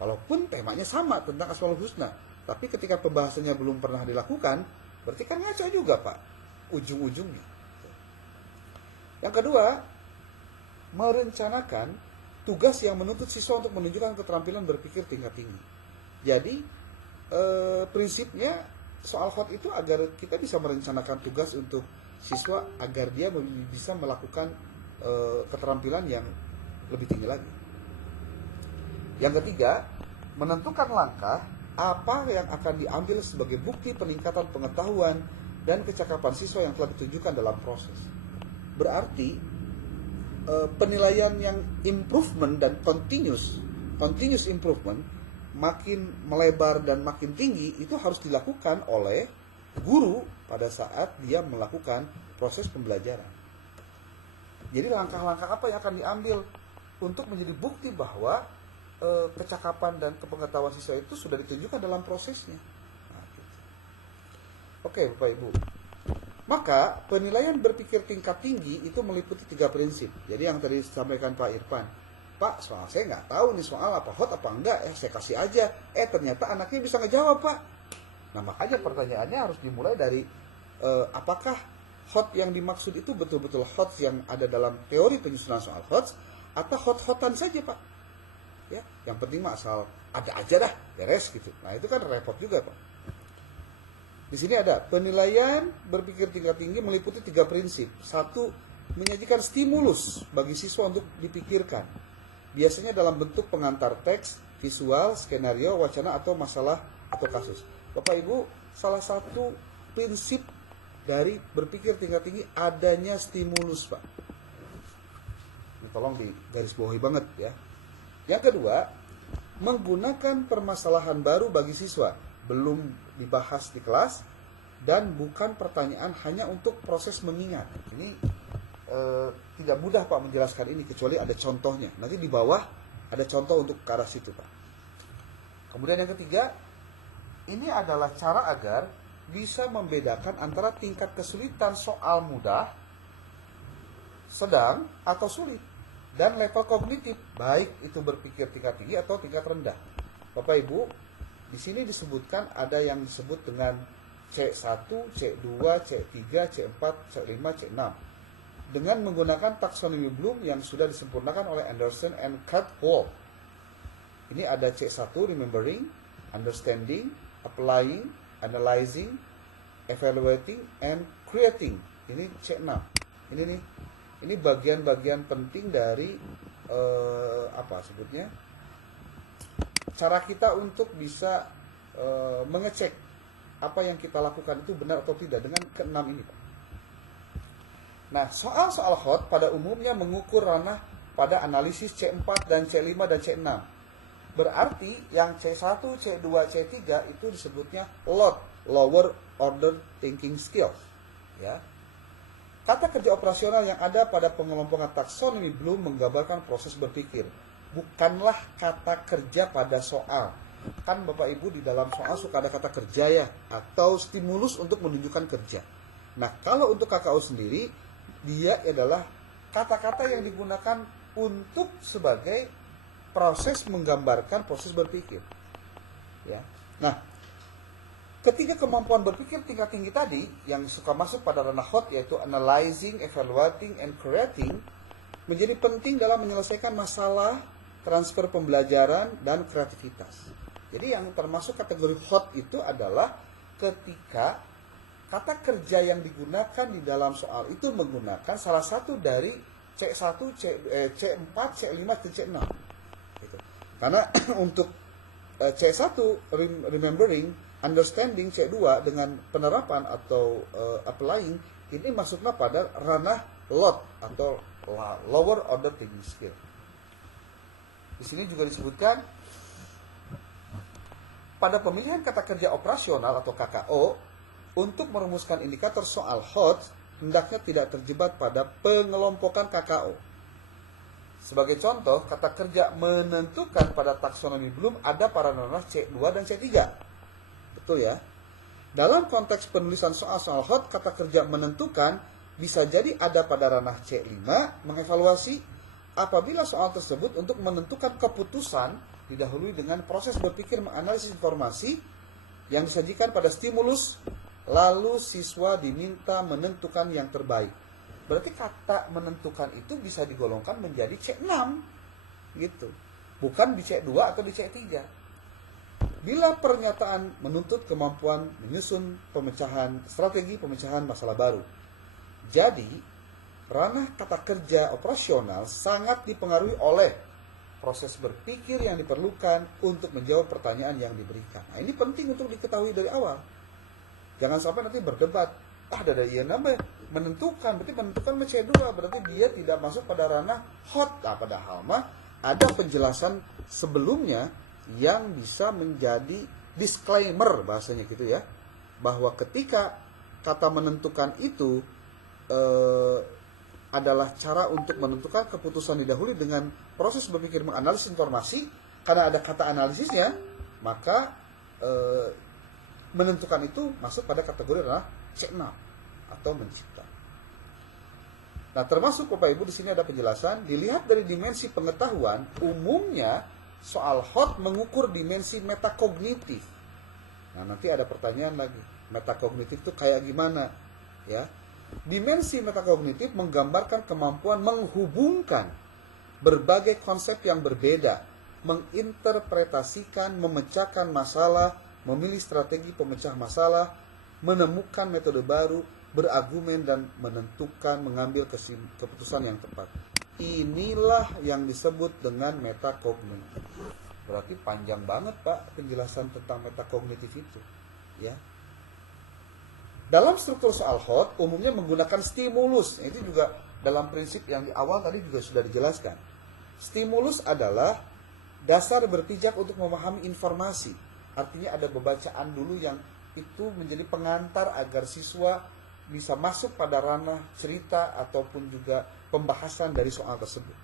Walaupun temanya sama tentang Asmaul Husna, tapi ketika pembahasannya belum pernah dilakukan, berarti kan ngaco juga Pak, ujung-ujungnya. Yang kedua, merencanakan tugas yang menuntut siswa untuk menunjukkan keterampilan berpikir tingkat tinggi. Jadi prinsipnya soal hot itu agar kita bisa merencanakan tugas untuk siswa agar dia bisa melakukan keterampilan yang lebih tinggi lagi. Yang ketiga, menentukan langkah apa yang akan diambil sebagai bukti peningkatan pengetahuan dan kecakapan siswa yang telah ditunjukkan dalam proses. Berarti penilaian yang improvement dan continuous improvement makin melebar dan makin tinggi itu harus dilakukan oleh guru pada saat dia melakukan proses pembelajaran. Jadi langkah-langkah apa yang akan diambil untuk menjadi bukti bahwa kecakapan dan kepengetahuan siswa itu sudah ditunjukkan dalam prosesnya. Nah, gitu. Oke, Bapak Ibu. Maka penilaian berpikir tingkat tinggi itu meliputi 3 prinsip. Jadi yang tadi disampaikan Pak Irfan, Pak, soal saya nggak tahu nih soal apa hot apa enggak, saya kasih aja. Ternyata anaknya bisa ngejawab, Pak. Nah, makanya pertanyaannya harus dimulai dari apakah hot yang dimaksud itu betul-betul hot yang ada dalam teori penyusunan soal hot atau hot-hotan saja, Pak. Ya, yang penting mah asal ada aja dah, beres gitu. Nah, itu kan repot juga, Pak. Di sini ada penilaian berpikir tingkat tinggi meliputi 3 prinsip. 1, menyajikan stimulus bagi siswa untuk dipikirkan. Biasanya dalam bentuk pengantar teks, visual, skenario, wacana atau masalah atau kasus. Bapak Ibu, salah satu prinsip dari berpikir tingkat tinggi adanya stimulus, Pak. Ini tolong digarisbawahi banget ya. Yang kedua, menggunakan permasalahan baru bagi siswa, belum dibahas di kelas, dan bukan pertanyaan hanya untuk proses mengingat. Ini tidak mudah Pak menjelaskan ini, kecuali ada contohnya. Nanti di bawah ada contoh untuk ke arah situ, Pak. Kemudian yang ketiga, ini adalah cara agar bisa membedakan antara tingkat kesulitan soal mudah, sedang, atau sulit, dan level kognitif, baik itu berpikir tingkat tinggi atau tingkat rendah. Bapak Ibu, di sini disebutkan ada yang disebut dengan C1, C2, C3, C4, C5, C6. Dengan menggunakan taksonomi Bloom yang sudah disempurnakan oleh Anderson and Krathwohl. Ini ada C1, remembering, understanding, applying, analyzing, evaluating, and creating. Ini C6. Ini nih. Ini bagian-bagian penting dari cara kita untuk bisa mengecek apa yang kita lakukan itu benar atau tidak dengan ke-6 ini, Pak. Nah, soal-soal hot pada umumnya mengukur ranah pada analisis C4 dan C5 dan C6. Berarti yang C1, C2, C3 itu disebutnya LOT, Lower Order Thinking Skills, ya. Kata kerja operasional yang ada pada pengelompokan taksonomi Bloom menggambarkan proses berpikir, bukanlah kata kerja pada soal. Kan Bapak Ibu di dalam soal suka ada kata kerja ya, atau stimulus untuk menunjukkan kerja. Nah, kalau untuk KKO sendiri, dia adalah kata-kata yang digunakan untuk sebagai proses menggambarkan proses berpikir. Ya. Nah, ketiga kemampuan berpikir tingkat tinggi tadi yang suka masuk pada ranah hot, yaitu analyzing, evaluating, and creating, menjadi penting dalam menyelesaikan masalah, transfer pembelajaran, dan kreativitas. Jadi yang termasuk kategori hot itu adalah ketika kata kerja yang digunakan di dalam soal itu menggunakan salah satu dari C1, C4, C5, dan C6. Gitu. Karena untuk C1, remembering, understanding, C2 dengan penerapan atau applying, ini masuknya pada ranah LOT atau lower order thinking skill. Di sini juga disebutkan pada pemilihan kata kerja operasional atau KKO untuk merumuskan indikator soal hot, hendaknya tidak terjebak pada pengelompokan KKO. Sebagai contoh, kata kerja menentukan pada taksonomi Bloom ada pada ranah C2 dan C3. Betul ya? Dalam konteks penulisan soal-soal hot, kata kerja menentukan bisa jadi ada pada ranah C5, mengevaluasi apabila soal tersebut untuk menentukan keputusan didahului dengan proses berpikir menganalisis informasi yang disajikan pada stimulus, lalu siswa diminta menentukan yang terbaik. Berarti kata menentukan itu bisa digolongkan menjadi C6. gitu. Bukan di C2 atau di C3. Bila pernyataan menuntut kemampuan menyusun strategi pemecahan masalah baru. Jadi, ranah kata kerja operasional sangat dipengaruhi oleh proses berpikir yang diperlukan untuk menjawab pertanyaan yang diberikan. Nah, ini penting untuk diketahui dari awal. Jangan sampai nanti berdebat. Ada iya nambah menentukan, berarti menentukan C2, berarti dia tidak masuk pada ranah hot. Nah, padahal mah ada penjelasan sebelumnya yang bisa menjadi disclaimer bahasanya gitu ya, bahwa ketika kata menentukan itu adalah cara untuk menentukan keputusan didahului dengan proses berpikir menganalisis informasi. Karena ada kata analisisnya, maka menentukan itu masuk pada kategori adalah C6 atau mencipta. Nah, termasuk Bapak Ibu di sini ada penjelasan, dilihat dari dimensi pengetahuan, umumnya soal hot mengukur dimensi metakognitif. Nah, nanti ada pertanyaan lagi, metakognitif itu kayak gimana? Ya. Dimensi metakognitif menggambarkan kemampuan menghubungkan berbagai konsep yang berbeda, menginterpretasikan, memecahkan masalah, memilih strategi pemecah masalah, menemukan metode baru, berargumen dan mengambil keputusan yang tepat. Inilah yang disebut dengan metakognitif. Berarti panjang banget Pak penjelasan tentang metakognitif itu, ya. Dalam struktur soal hot umumnya menggunakan stimulus. Itu juga dalam prinsip yang di awal tadi juga sudah dijelaskan. Stimulus adalah dasar berpijak untuk memahami informasi. Artinya ada pembacaan dulu yang itu menjadi pengantar agar siswa bisa masuk pada ranah cerita ataupun juga pembahasan dari soal tersebut.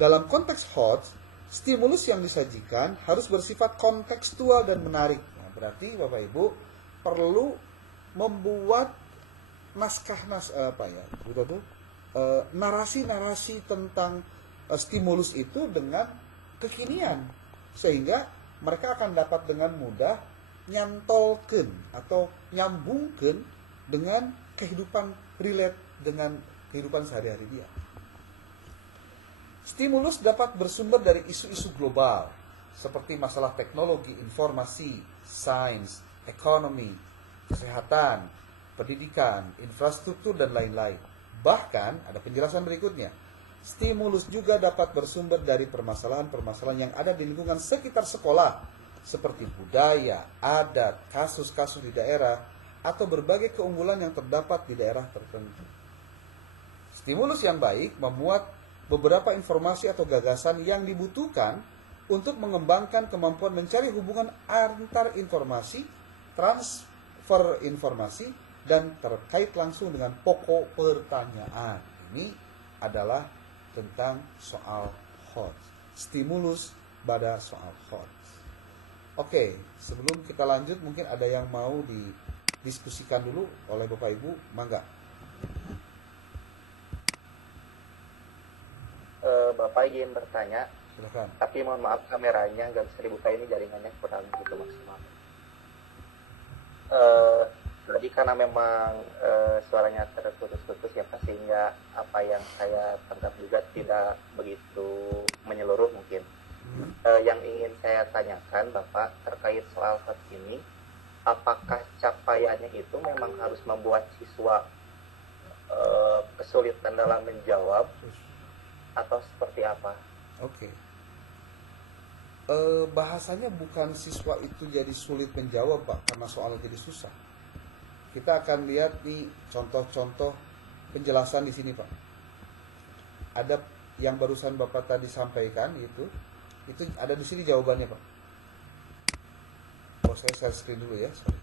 Dalam konteks hot, stimulus yang disajikan harus bersifat kontekstual dan menarik. Nah, berarti Bapak Ibu perlu membuat narasi-narasi tentang stimulus itu dengan kekinian, sehingga mereka akan dapat dengan mudah nyantolkeun atau nyambungkeun dengan kehidupan relate dengan kehidupan sehari-hari dia. Stimulus dapat bersumber dari isu-isu global seperti masalah teknologi, informasi, sains, ekonomi, kesehatan, pendidikan, infrastruktur, dan lain-lain. Bahkan, ada penjelasan berikutnya. Stimulus juga dapat bersumber dari permasalahan-permasalahan yang ada di lingkungan sekitar sekolah, seperti budaya, adat, kasus-kasus di daerah, atau berbagai keunggulan yang terdapat di daerah tertentu. Stimulus yang baik memuat beberapa informasi atau gagasan yang dibutuhkan untuk mengembangkan kemampuan mencari hubungan antar informasi, transfer informasi, dan terkait langsung dengan pokok pertanyaan. Ini adalah tentang soal hot. Stimulus pada soal hot. Oke, sebelum kita lanjut mungkin ada yang mau didiskusikan dulu oleh Bapak Ibu, mangga. Bapak izin bertanya. Silakan. Tapi mohon maaf kameranya nggak bisa dibuka, ini jaringannya kurang gitu maksimal. Tadi karena memang suaranya terputus-putus ya Pak, sehingga apa yang saya tangkap juga tidak begitu menyeluruh mungkin. Yang ingin saya tanyakan Bapak terkait soal hot ini, apakah capaiannya itu memang harus membuat siswa kesulitan dalam menjawab atau seperti apa? Oke. Bahasanya bukan siswa itu jadi sulit menjawab Pak, karena soalnya jadi susah. Kita akan lihat nih contoh-contoh penjelasan di sini Pak. Ada yang barusan Bapak tadi sampaikan itu ada di sini jawabannya Pak. Oh, saya share screen dulu ya. Sorry.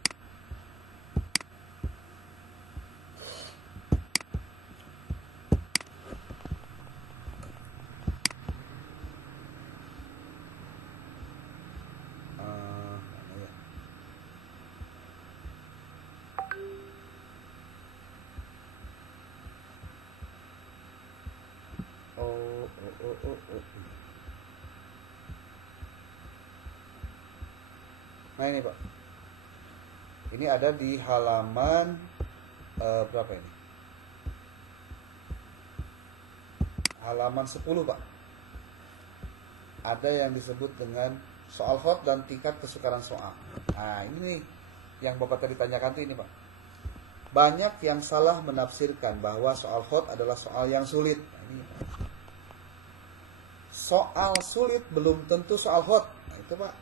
Nah ini Pak, ini ada di halaman berapa ini? Halaman 10 Pak. ada yang disebut dengan soal hot dan tingkat kesukaran soal. Nah, ini nih yang Bapak tadi tanyakan tuh ini, Pak. Banyak yang salah menafsirkan bahwa soal hot adalah soal yang sulit. Nah, ini. Soal sulit belum tentu soal hot. Nah, itu, Pak.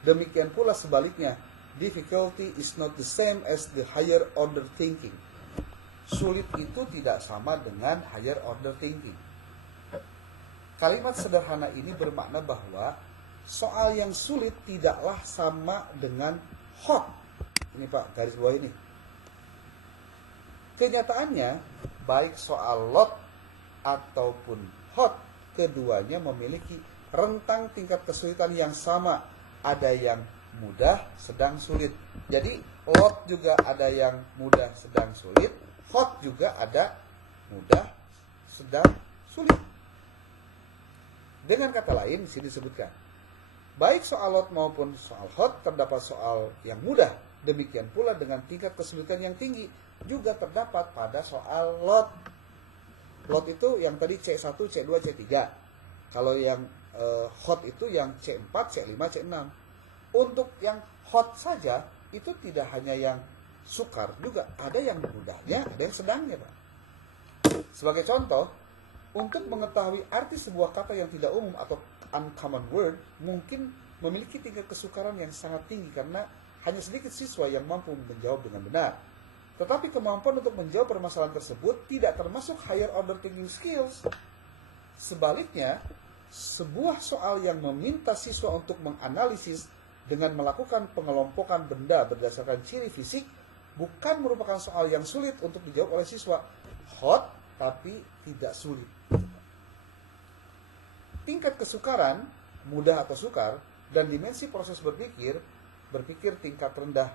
Demikian pula sebaliknya, difficulty is not the same as the higher order thinking. Sulit itu tidak sama dengan higher order thinking. Kalimat sederhana ini bermakna bahwa soal yang sulit tidaklah sama dengan hot. Ini Pak, garis bawah ini. Kenyataannya, baik soal lot ataupun hot, keduanya memiliki rentang tingkat kesulitan yang sama. Ada yang mudah, sedang, sulit. Jadi, lot juga ada yang mudah, sedang, sulit. Hot juga ada mudah, sedang, sulit. Dengan kata lain, di sini disebutkan, baik soal lot maupun soal hot terdapat soal yang mudah. Demikian pula dengan tingkat kesulitan yang tinggi juga terdapat pada soal lot. Lot itu yang tadi C1, C2, C3. Kalau yang hot itu yang C4, C5, C6. Untuk yang hot saja itu tidak hanya yang sukar, juga ada yang mudahnya, ada yang sedangnya, Pak. Sebagai contoh, untuk mengetahui arti sebuah kata yang tidak umum atau uncommon word mungkin memiliki tingkat kesukaran yang sangat tinggi karena hanya sedikit siswa yang mampu menjawab dengan benar. Tetapi kemampuan untuk menjawab permasalahan tersebut tidak termasuk higher order thinking skills. Sebaliknya, sebuah soal yang meminta siswa untuk menganalisis dengan melakukan pengelompokan benda berdasarkan ciri fisik bukan merupakan soal yang sulit untuk dijawab oleh siswa. Hot tapi tidak sulit. Tingkat kesukaran, mudah atau sukar, dan dimensi proses berpikir tingkat rendah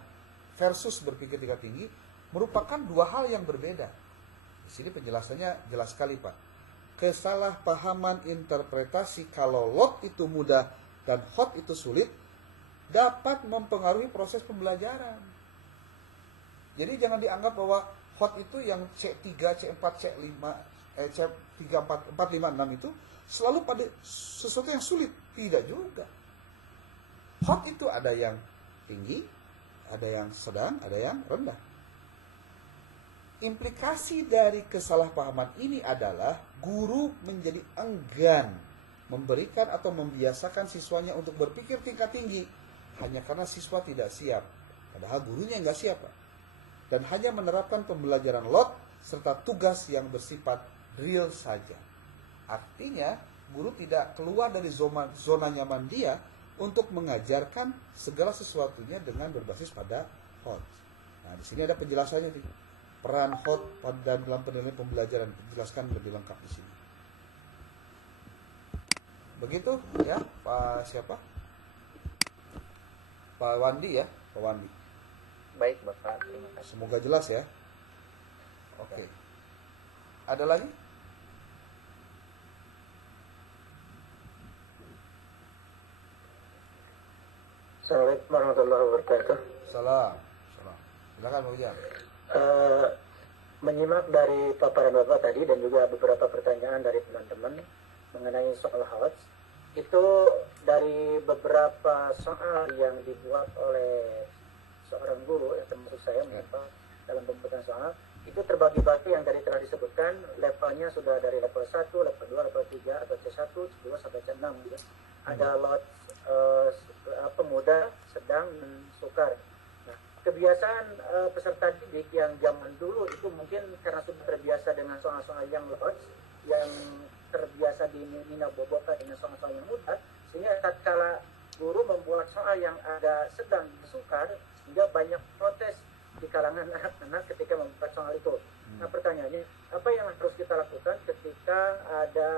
versus berpikir tingkat tinggi, merupakan dua hal yang berbeda. Di sini penjelasannya jelas sekali, Pak. Kesalahpahaman interpretasi kalau lot itu mudah dan hot itu sulit dapat mempengaruhi proses pembelajaran. Jadi jangan dianggap bahwa hot itu yang C3, C4, C5, C3, 4, 5, 6 itu selalu pada sesuatu yang sulit. Tidak juga. Hot itu ada yang tinggi, ada yang sedang, ada yang rendah. Implikasi dari kesalahpahaman ini adalah guru menjadi enggan memberikan atau membiasakan siswanya untuk berpikir tingkat tinggi hanya karena siswa tidak siap. Padahal gurunya nggak siap, Pak. Dan hanya menerapkan pembelajaran lot serta tugas yang bersifat real saja. Artinya, guru tidak keluar dari zona nyaman dia untuk mengajarkan segala sesuatunya dengan berbasis pada hot. Nah, di sini ada penjelasannya nih. Peran hot pada dalam penilaian pembelajaran dijelaskan lebih lengkap di sini. Begitu ya, Pak siapa? Pak Wandi ya, Pak Wandi. Baik, Bapak. Terima kasih. Semoga jelas ya. Oke. Ada lagi? Assalamualaikum warahmatullahi wabarakatuh. Salam. Silakan Pak Ujang. Menyimak dari paparan Bapak tadi dan juga beberapa pertanyaan dari teman-teman mengenai soal HOTS, itu dari beberapa soal yang dibuat oleh seorang guru, termasuk saya dalam pembuatan soal, itu terbagi-bagi yang tadi telah disebutkan, levelnya sudah dari level 1, level 2, level 3, atau C1, C2, sampai C6 gitu. Ada lot pemuda, sedang, dan sukar. Nah, kebiasaan peserta didik yang zaman dulu itu mungkin karena sudah terbiasa dengan soal-soal yang lot, yang terbiasa dininabobokan dengan soal-soal yang mudah, sehingga tatkala guru membuat soal yang agak sedang sukar, sehingga banyak protes di kalangan anak-anak ketika membuat soal itu. Nah, pertanyaannya, apa yang harus kita lakukan ketika ada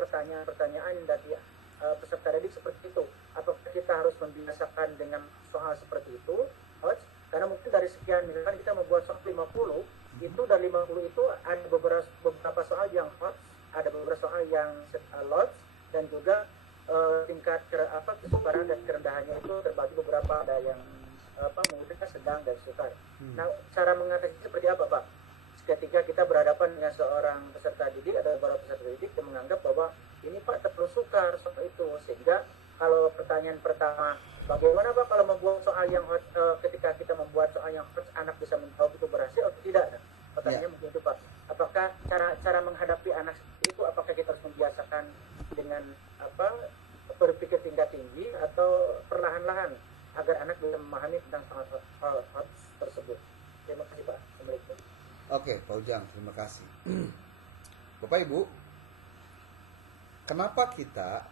pertanyaan-pertanyaan dari peserta didik seperti itu? Apakah kita harus membiasakan dengan soal seperti itu? Karena mungkin dari sekian, misalkan kita membuat soal 50, itu dari 50 itu ada beberapa soal yang hot, ada beberapa soal yang lot, dan juga tingkat kesukaran dan kerendahannya itu terbagi beberapa, ada yang mudah, sedang, dan sukar. Nah, cara mengatasi seperti apa, Pak? Ketika kita berhadapan dengan seorang peserta didik atau beberapa peserta didik yang menganggap bahwa ini Pak terlalu sukar soal itu, sehingga kalau pertanyaan pertama, bagaimana Pak kalau membuat soal yang hot, ketika kita membuat soal yang hot, anak bisa menjawab itu berhasil atau tidak? Nah, pertanyaannya mungkin itu Pak. Apakah cara menghadapi anak seperti itu, apakah kita harus membiasakan dengan berpikir tingkat tinggi atau perlahan-lahan agar anak bisa memahami tentang soal hot tersebut? Terima kasih Pak. Assalamualaikum. Oke, Pak Ujang, terima kasih. Bapak Ibu, kenapa kita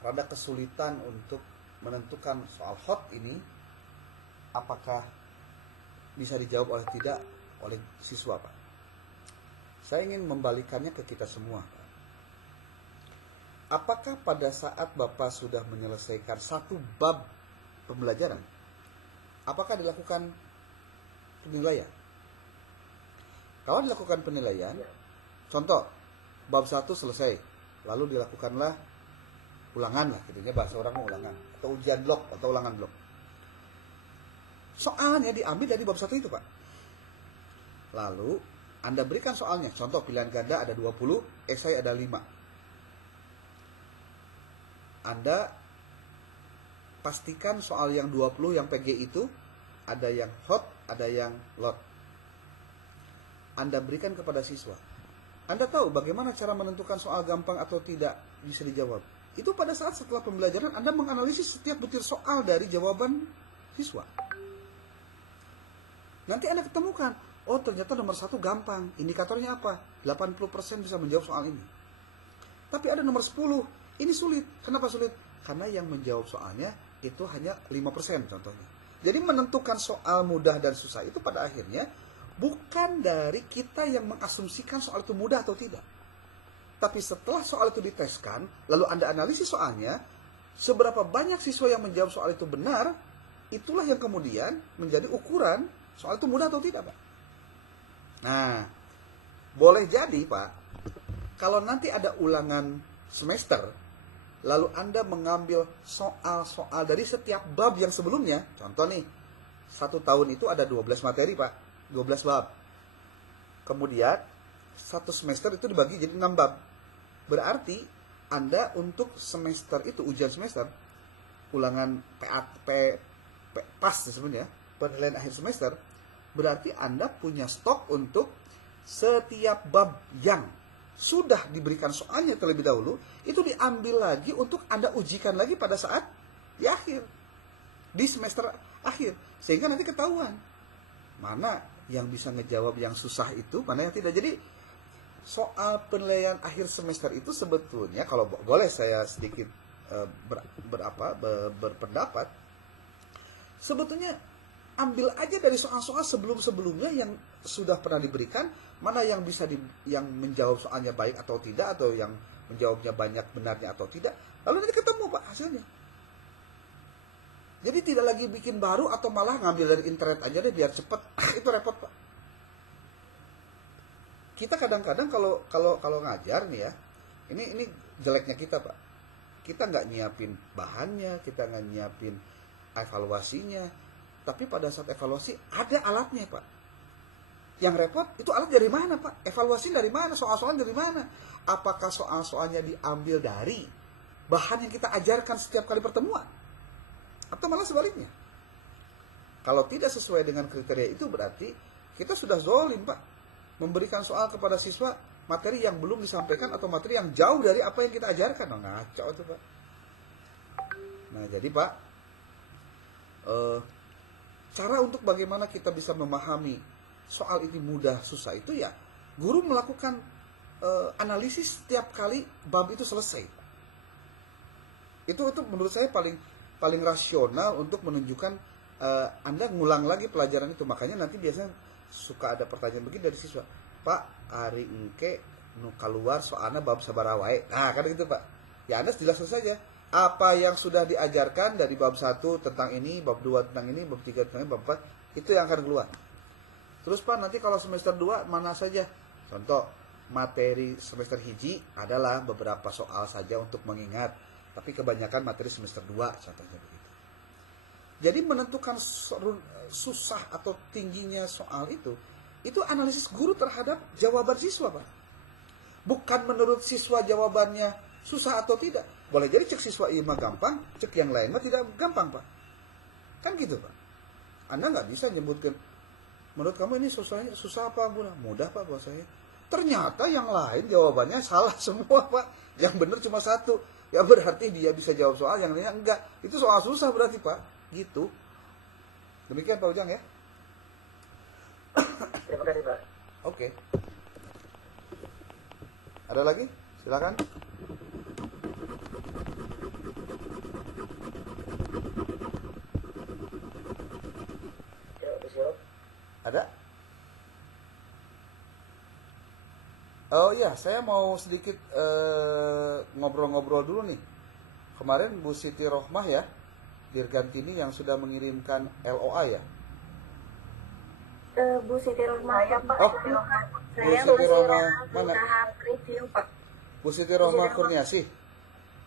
rada kesulitan untuk menentukan soal hot ini apakah bisa dijawab oleh tidak oleh siswa, Pak? Saya ingin membalikannya ke kita semua, Pak. Apakah pada saat Bapak sudah menyelesaikan satu bab pembelajaran, apakah dilakukan penilaian? Kalau dilakukan penilaian, contoh, bab 1 selesai, lalu dilakukanlah ulangan lah, gitu ya, bahasa orang ulangan, atau ujian blok, atau ulangan blok. Soalnya diambil dari bab 1 itu, Pak. Lalu, Anda berikan soalnya, contoh pilihan ganda ada 20, esai ada 5. Anda pastikan soal yang 20 yang PG itu ada yang hot, ada yang lot. Anda berikan kepada siswa. Anda tahu bagaimana cara menentukan soal gampang atau tidak bisa dijawab. Itu pada saat setelah pembelajaran Anda menganalisis setiap butir soal dari jawaban siswa. Nanti Anda ketemukan, oh ternyata nomor 1 gampang. Indikatornya apa? 80% bisa menjawab soal ini. Tapi ada nomor 10. Ini sulit. Kenapa sulit? Karena yang menjawab soalnya itu hanya 5% contohnya. Jadi menentukan soal mudah dan susah itu pada akhirnya bukan dari kita yang mengasumsikan soal itu mudah atau tidak. Tapi setelah soal itu diteskan, lalu Anda analisis soalnya, seberapa banyak siswa yang menjawab soal itu benar, itulah yang kemudian menjadi ukuran soal itu mudah atau tidak, Pak. Nah, boleh jadi, Pak, kalau nanti ada ulangan semester, lalu Anda mengambil soal-soal dari setiap bab yang sebelumnya. Contoh nih, 1 tahun itu ada 12 materi, Pak. 12 bab. Kemudian, 1 semester itu dibagi jadi 6 bab. Berarti, Anda untuk semester itu, ujian semester, ulangan PAS sebenarnya, penilaian akhir semester, berarti Anda punya stok untuk setiap bab yang sudah diberikan soalnya terlebih dahulu, itu diambil lagi untuk Anda ujikan lagi pada saat di akhir, di semester akhir, sehingga nanti ketahuan mana yang bisa ngejawab yang susah itu, mana yang tidak. Jadi soal penilaian akhir semester itu sebetulnya, kalau boleh saya sedikit berpendapat, sebetulnya ambil aja dari soal-soal sebelum-sebelumnya yang sudah pernah diberikan, mana yang bisa yang menjawab soalnya baik atau tidak, atau yang menjawabnya banyak benarnya atau tidak, lalu nanti ketemu, Pak, hasilnya. Jadi tidak lagi bikin baru atau malah ngambil dari internet aja deh biar cepet. Itu repot, Pak. Kita kadang-kadang kalau ngajar nih ya, ini jeleknya kita, Pak. Kita nggak nyiapin bahannya, kita nggak nyiapin evaluasinya. Tapi pada saat evaluasi ada alatnya, Pak. Yang repot itu alat dari mana, Pak? Evaluasi dari mana? Soal-soalnya dari mana? Apakah soal-soalnya diambil dari bahan yang kita ajarkan setiap kali pertemuan? Atau malah sebaliknya? Kalau tidak sesuai dengan kriteria itu berarti kita sudah zolim, Pak. Memberikan soal kepada siswa materi yang belum disampaikan atau materi yang jauh dari apa yang kita ajarkan. Oh, ngaco itu, Pak. Nah, jadi Pak, cara untuk bagaimana kita bisa memahami soal ini mudah susah itu ya guru melakukan analisis setiap kali bab itu selesai. Itu menurut saya paling rasional untuk menunjukkan Anda ngulang lagi pelajaran itu. Makanya nanti biasanya suka ada pertanyaan begini dari siswa, Pak, hari engke nu keluar soalnya bab sabaraha wae. Nah, kan gitu, Pak. Ya Anda jelaskan saja apa yang sudah diajarkan dari bab 1 tentang ini, bab 2 tentang ini, bab 3 tentang ini, bab 4, itu yang akan keluar. Terus Pak, nanti kalau semester 2 mana saja? Contoh, materi semester hiji adalah beberapa soal saja untuk mengingat, tapi kebanyakan materi semester 2, contohnya begitu. Jadi menentukan susah atau tingginya soal itu analisis guru terhadap jawaban siswa, Pak. Bukan menurut siswa jawabannya susah atau tidak. Boleh jadi cek siswa iya mah gampang, cek yang lain mah tidak gampang Pak. Kan gitu Pak. Anda nggak bisa nyebutkan, menurut kamu ini susah apa mudah Pak buat saya. Ternyata yang lain jawabannya salah semua Pak. Yang benar cuma satu. Ya berarti dia bisa jawab soal, yang lainnya enggak. Itu soal susah berarti Pak. Gitu. Demikian Pak Ujang ya. Terima kasih Pak. Oke. Ada lagi? Silakan. Siap. Ada? Oh iya, saya mau sedikit ngobrol-ngobrol dulu nih. Kemarin Bu Siti Rohmah ya, Dirgantini yang sudah mengirimkan LOA ya. Bu Siti Rohmah Saya, Pak. Oh, saya Bu Siti masih Rohmah dalam mana? tahap review Pak. Bu Siti Rohmah Kurniasih.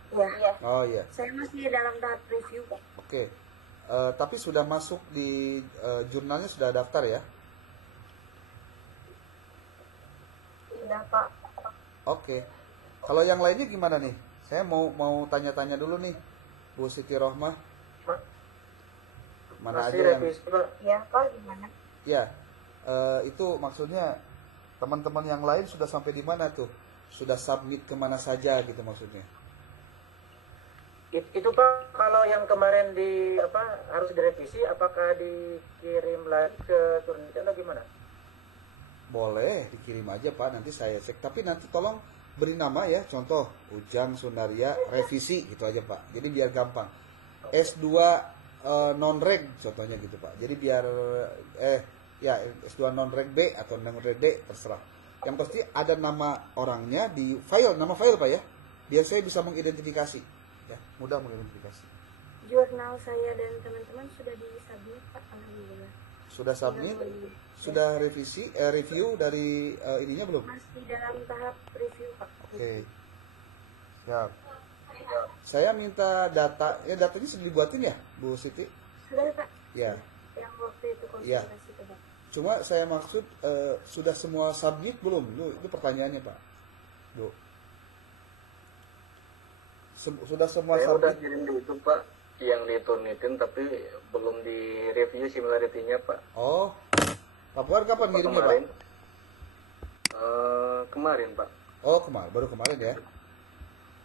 Ya, Oh iya, saya masih dalam tahap review Pak. oke. Tapi sudah masuk di jurnalnya, sudah daftar ya. Sudah, Pak. Oke. Kalau yang lainnya gimana nih? Saya mau tanya-tanya dulu nih, Bu Siti Rohmah. Mana Masih aja yang revisi Pak. Ya, Pak, gimana? ya, itu maksudnya teman-teman yang lain sudah sampai di mana tuh? Sudah submit kemana saja gitu maksudnya? Itu Pak, kalau yang kemarin harus direvisi, apakah dikirim lagi ke Turnitin atau gimana? Boleh dikirim aja Pak, nanti saya cek. Tapi nanti tolong beri nama ya, contoh Ujang Sundaria revisi gitu aja Pak. Jadi biar gampang. S2 non-reg contohnya gitu Pak. Jadi biar S2 non-reg B atau non-reg D terserah. Yang pasti ada nama orangnya di file, nama file Pak ya. Biar saya bisa mengidentifikasi. Ya, mudah mengidentifikasi. Jurnal saya dan teman-teman sudah disubmit Pak, alhamdulillah. Sudah submit, Tinggal menunggu. sudah review dari ininya belum? Masih dalam tahap review Pak. Oke. Siap. Saya minta datanya sudah dibuatin ya, Bu Siti? Sudah Pak, Ya. yang waktu itu Iya. konsultasi ke Pak. Cuma saya maksud sudah semua submit belum? Itu pertanyaannya Pak. Bu. Sudah semua Saya udah submit? kirim di itu Pak, yang di Turnitin tapi belum di review similarity-nya Pak. Oh. Pak Puan kapan ngirimnya Pak? Kemarin. Kemarin Pak. Oh kemarin, baru kemarin ya?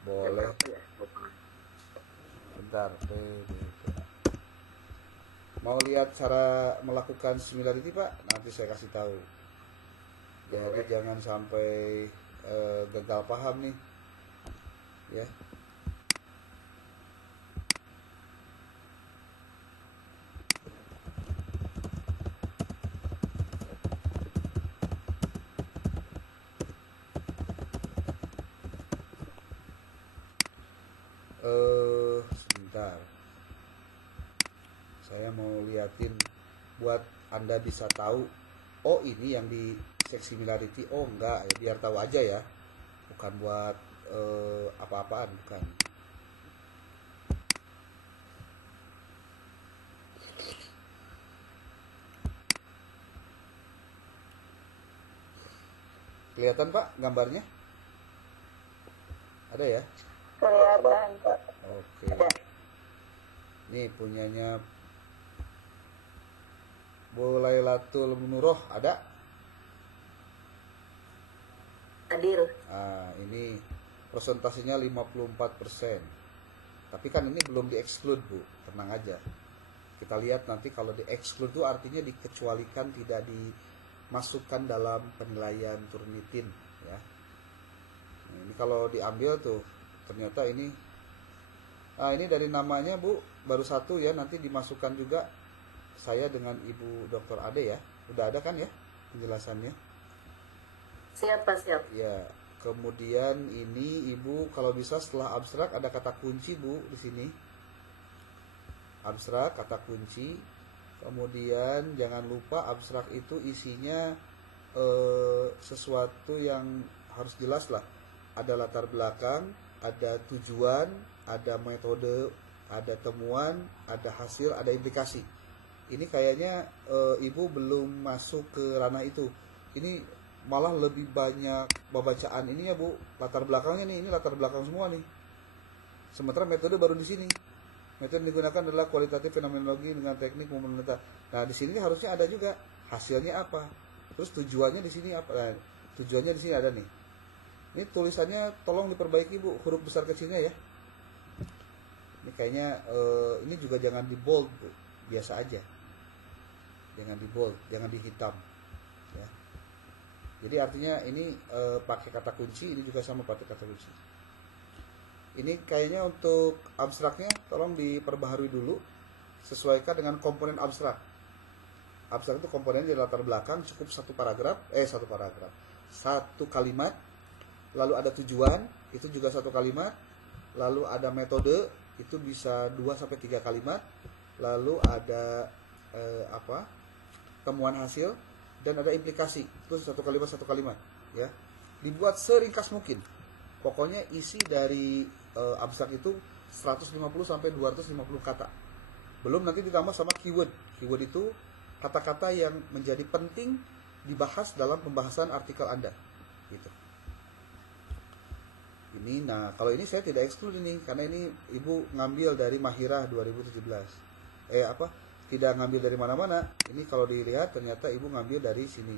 Boleh. Berapa ya? Lupa. Bentar. Mau lihat cara melakukan similarity Pak? Nanti saya kasih tahu. Jadi jangan sampai gagal paham nih. Ya. Sebentar. Saya mau liatin buat Anda bisa tahu, oh ini yang di check similarity, oh enggak, ya biar tahu aja ya. Bukan buat apa-apaan, bukan. Kelihatan Pak gambarnya? Ada ya? Kelihatan, Pak. Oke. Ini punyanya Bu Lailatul Nuroh, ada? Hadir. Ini presentasinya 54%. Tapi kan ini belum di-exclude Bu, tenang aja. Kita lihat nanti kalau di-exclude itu artinya dikecualikan, tidak dimasukkan dalam penilaian Turnitin ya. Nah, ini kalau diambil tuh ternyata ini ini dari namanya Bu baru satu ya, nanti dimasukkan juga saya dengan Ibu Dr. Ade ya. Udah ada kan ya penjelasannya? Siap Pak, siap. Ya, kemudian ini Ibu kalau bisa setelah abstrak ada kata kunci Bu di sini. Abstrak kata kunci. Kemudian jangan lupa abstrak itu isinya sesuatu yang harus jelas lah. Ada latar belakang, ada tujuan, ada metode, ada temuan, ada hasil, ada implikasi. Ini kayaknya Ibu belum masuk ke ranah itu. Ini malah lebih banyak pembacaan ini ya Bu, latar belakangnya nih, ini latar belakang semua nih. Sementara metode baru di sini. Metode yang digunakan adalah kualitatif fenomenologi dengan teknik memeta. Nah, di sini harusnya ada juga hasilnya apa. Terus tujuannya di sini apa? Nah, tujuannya di sini ada nih. Ini tulisannya tolong diperbaiki Bu, huruf besar kecilnya ya. Ini kayaknya ini juga jangan di bold Bu, biasa aja. Jangan di bold, jangan dihitam. Ya. Jadi artinya ini pakai kata kunci, ini juga sama pakai kata kunci. Ini kayaknya untuk abstraknya tolong diperbaharui dulu, sesuaikan dengan komponen abstrak. Abstrak itu komponen di latar belakang cukup satu paragraf, satu kalimat, lalu ada tujuan, itu juga satu kalimat, lalu ada metode, itu bisa 2-3 kalimat, lalu ada temuan hasil, dan ada implikasi, itu satu kalimat, ya. Dibuat seringkas mungkin. Pokoknya isi dari abstrak itu 150-250 kata. Belum nanti ditambah sama keyword. Keyword itu kata-kata yang menjadi penting dibahas dalam pembahasan artikel Anda. Gitu. Ini, nah kalau ini saya tidak exclude ini, karena ini Ibu ngambil dari Mahirah 2017. Tidak ngambil dari mana-mana. Ini kalau dilihat ternyata Ibu ngambil dari sini.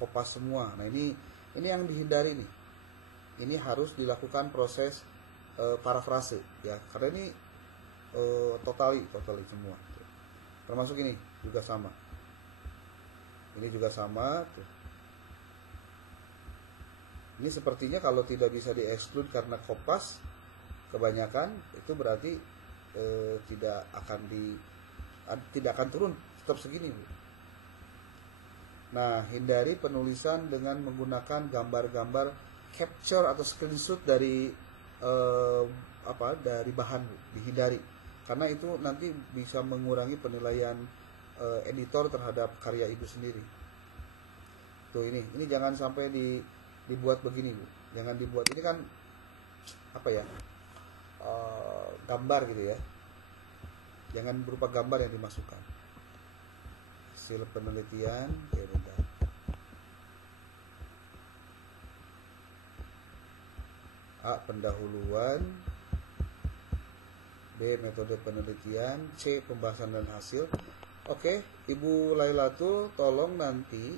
Kopas semua. Nah ini yang dihindari nih. Ini harus dilakukan proses parafrase ya, karena ini totali semua. Termasuk ini juga sama. Ini juga sama tuh. Ini sepertinya kalau tidak bisa di-exclude karena kopas kebanyakan, itu berarti tidak akan turun, tetap segini. Nah, hindari penulisan dengan menggunakan gambar-gambar capture atau screenshot dari dari bahan, dihindari. Karena itu nanti bisa mengurangi penilaian editor terhadap karya Ibu sendiri. Tuh ini jangan sampai dibuat begini Bu. Jangan dibuat, ini kan gambar gitu ya. Jangan berupa gambar yang dimasukkan. Hasil penelitian, ya bentar. A. Pendahuluan. B. Metode penelitian. C. Pembahasan dan hasil. Oke, Ibu Lailatul, tolong nanti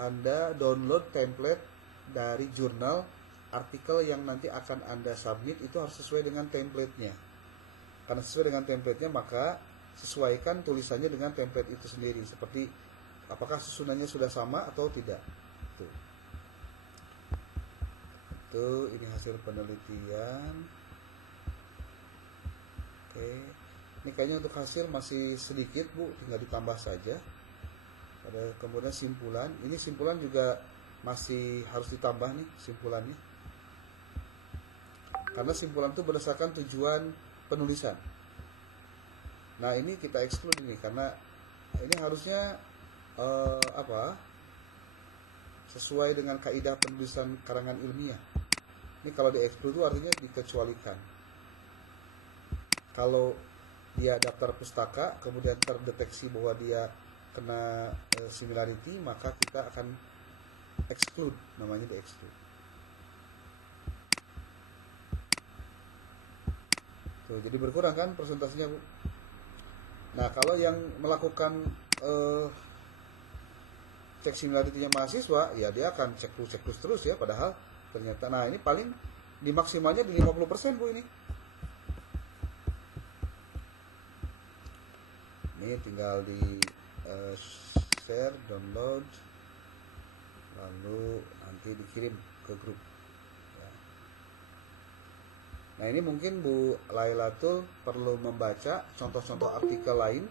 Anda download template dari jurnal artikel yang nanti akan Anda submit, itu harus sesuai dengan template-nya. Karena sesuai dengan template-nya, maka sesuaikan tulisannya dengan template itu sendiri. Seperti apakah susunannya sudah sama atau tidak. Tuh, ini hasil penelitian. Oke. Ini kayaknya untuk hasil masih sedikit Bu, tinggal ditambah saja. Kemudian simpulan. Ini simpulan juga masih harus ditambah nih simpulannya. Karena simpulan itu berdasarkan tujuan penulisan. Nah, ini kita exclude ini karena ini harusnya sesuai dengan kaidah penulisan karangan ilmiah. Ini kalau di-exclude itu artinya dikecualikan. Kalau dia daftar pustaka, kemudian terdeteksi bahwa dia kena similarity, maka kita akan exclude, namanya di-exclude. Tuh, jadi berkurang kan presentasinya Bu. Nah, kalau yang melakukan cek similarity-nya mahasiswa, ya dia akan cek terus ya, padahal ternyata, nah ini paling dimaksimalnya di 50% Bu ini. Ini tinggal di share, download, lalu nanti dikirim ke grup ya. Nah, ini mungkin Bu Lailatul perlu membaca contoh-contoh artikel lain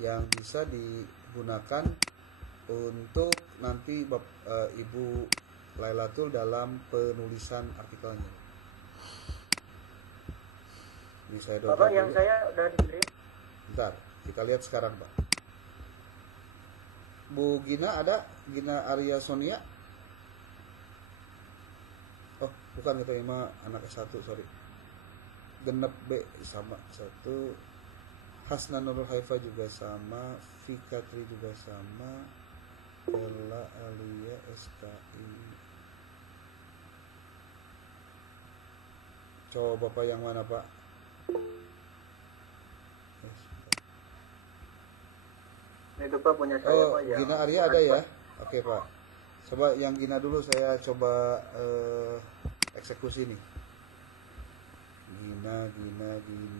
yang bisa digunakan untuk nanti Ibu Lailatul dalam penulisan artikelnya. Ini saya download Bapak, yang dulu. saya udah dikirim. Bentar, kita lihat sekarang Pak. Bu Gina ada? Gina Arya Sonia? Oh, bukan, kata Ima anak S1, sorry. Genep B sama 1. Hasna Nurul Haifa juga sama. Fikatri juga sama. Stella Alia SKI. Coba Bapak yang mana Pak? Itu Pak punya saya Oh, Pak ya. Gina Arya ada ya? Oke Pak. Coba yang Gina dulu, saya coba eksekusi nih. Gina. Nah ini.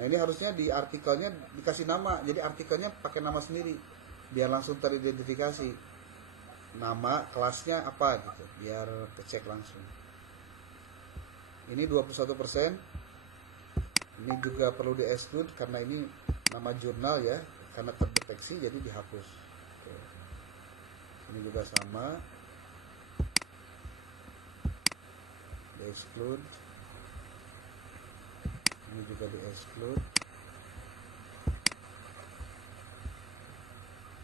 Nah ini harusnya di artikelnya dikasih nama. Jadi artikelnya pakai nama sendiri, biar langsung teridentifikasi. Nama kelasnya apa gitu, biar kecek langsung. Ini 21%. Ini juga perlu di exclude karena ini nama jurnal ya, karena terdeteksi jadi dihapus. Oke. Ini juga sama, di exclude. Ini juga di exclude.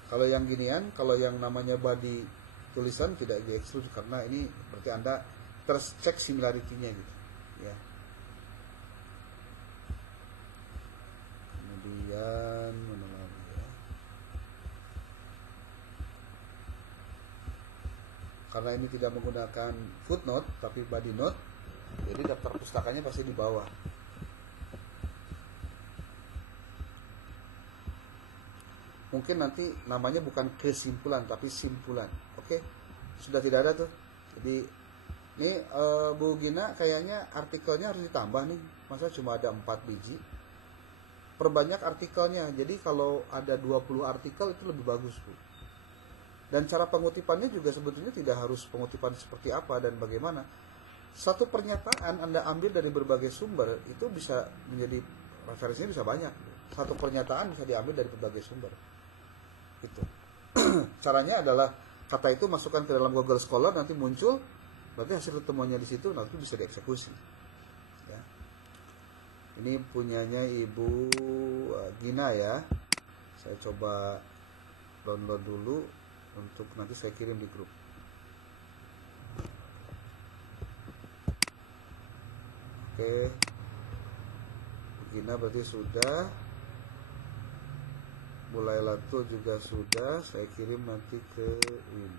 Kalau yang ginian, kalau yang namanya body tulisan tidak di exclude karena ini berarti Anda tercek similarity-nya gitu ya. Kemudian mana lagi ya? Karena ini tidak menggunakan footnote tapi body note, jadi daftar pustakanya pasti di bawah. Mungkin nanti namanya bukan kesimpulan tapi simpulan. Oke, sudah tidak ada tuh. Jadi ini Bu Gina kayaknya artikelnya harus ditambah nih. Masa cuma ada 4 biji? Perbanyak artikelnya. Jadi kalau ada 20 artikel itu lebih bagus Bu. Dan cara pengutipannya juga sebetulnya tidak harus pengutipan seperti apa dan bagaimana. Satu pernyataan Anda ambil dari berbagai sumber itu bisa menjadi referensinya bisa banyak. Satu pernyataan bisa diambil dari berbagai sumber. Itu. Caranya adalah kata itu masukkan ke dalam Google Scholar, nanti muncul, berarti hasil ketemuannya di situ, nanti bisa dieksekusi. Ya. Ini punyanya Ibu Gina ya. Saya coba download dulu untuk nanti saya kirim di grup. Oke, Bu Gina berarti sudah. Mulai Lato juga sudah, saya kirim nanti ke Win.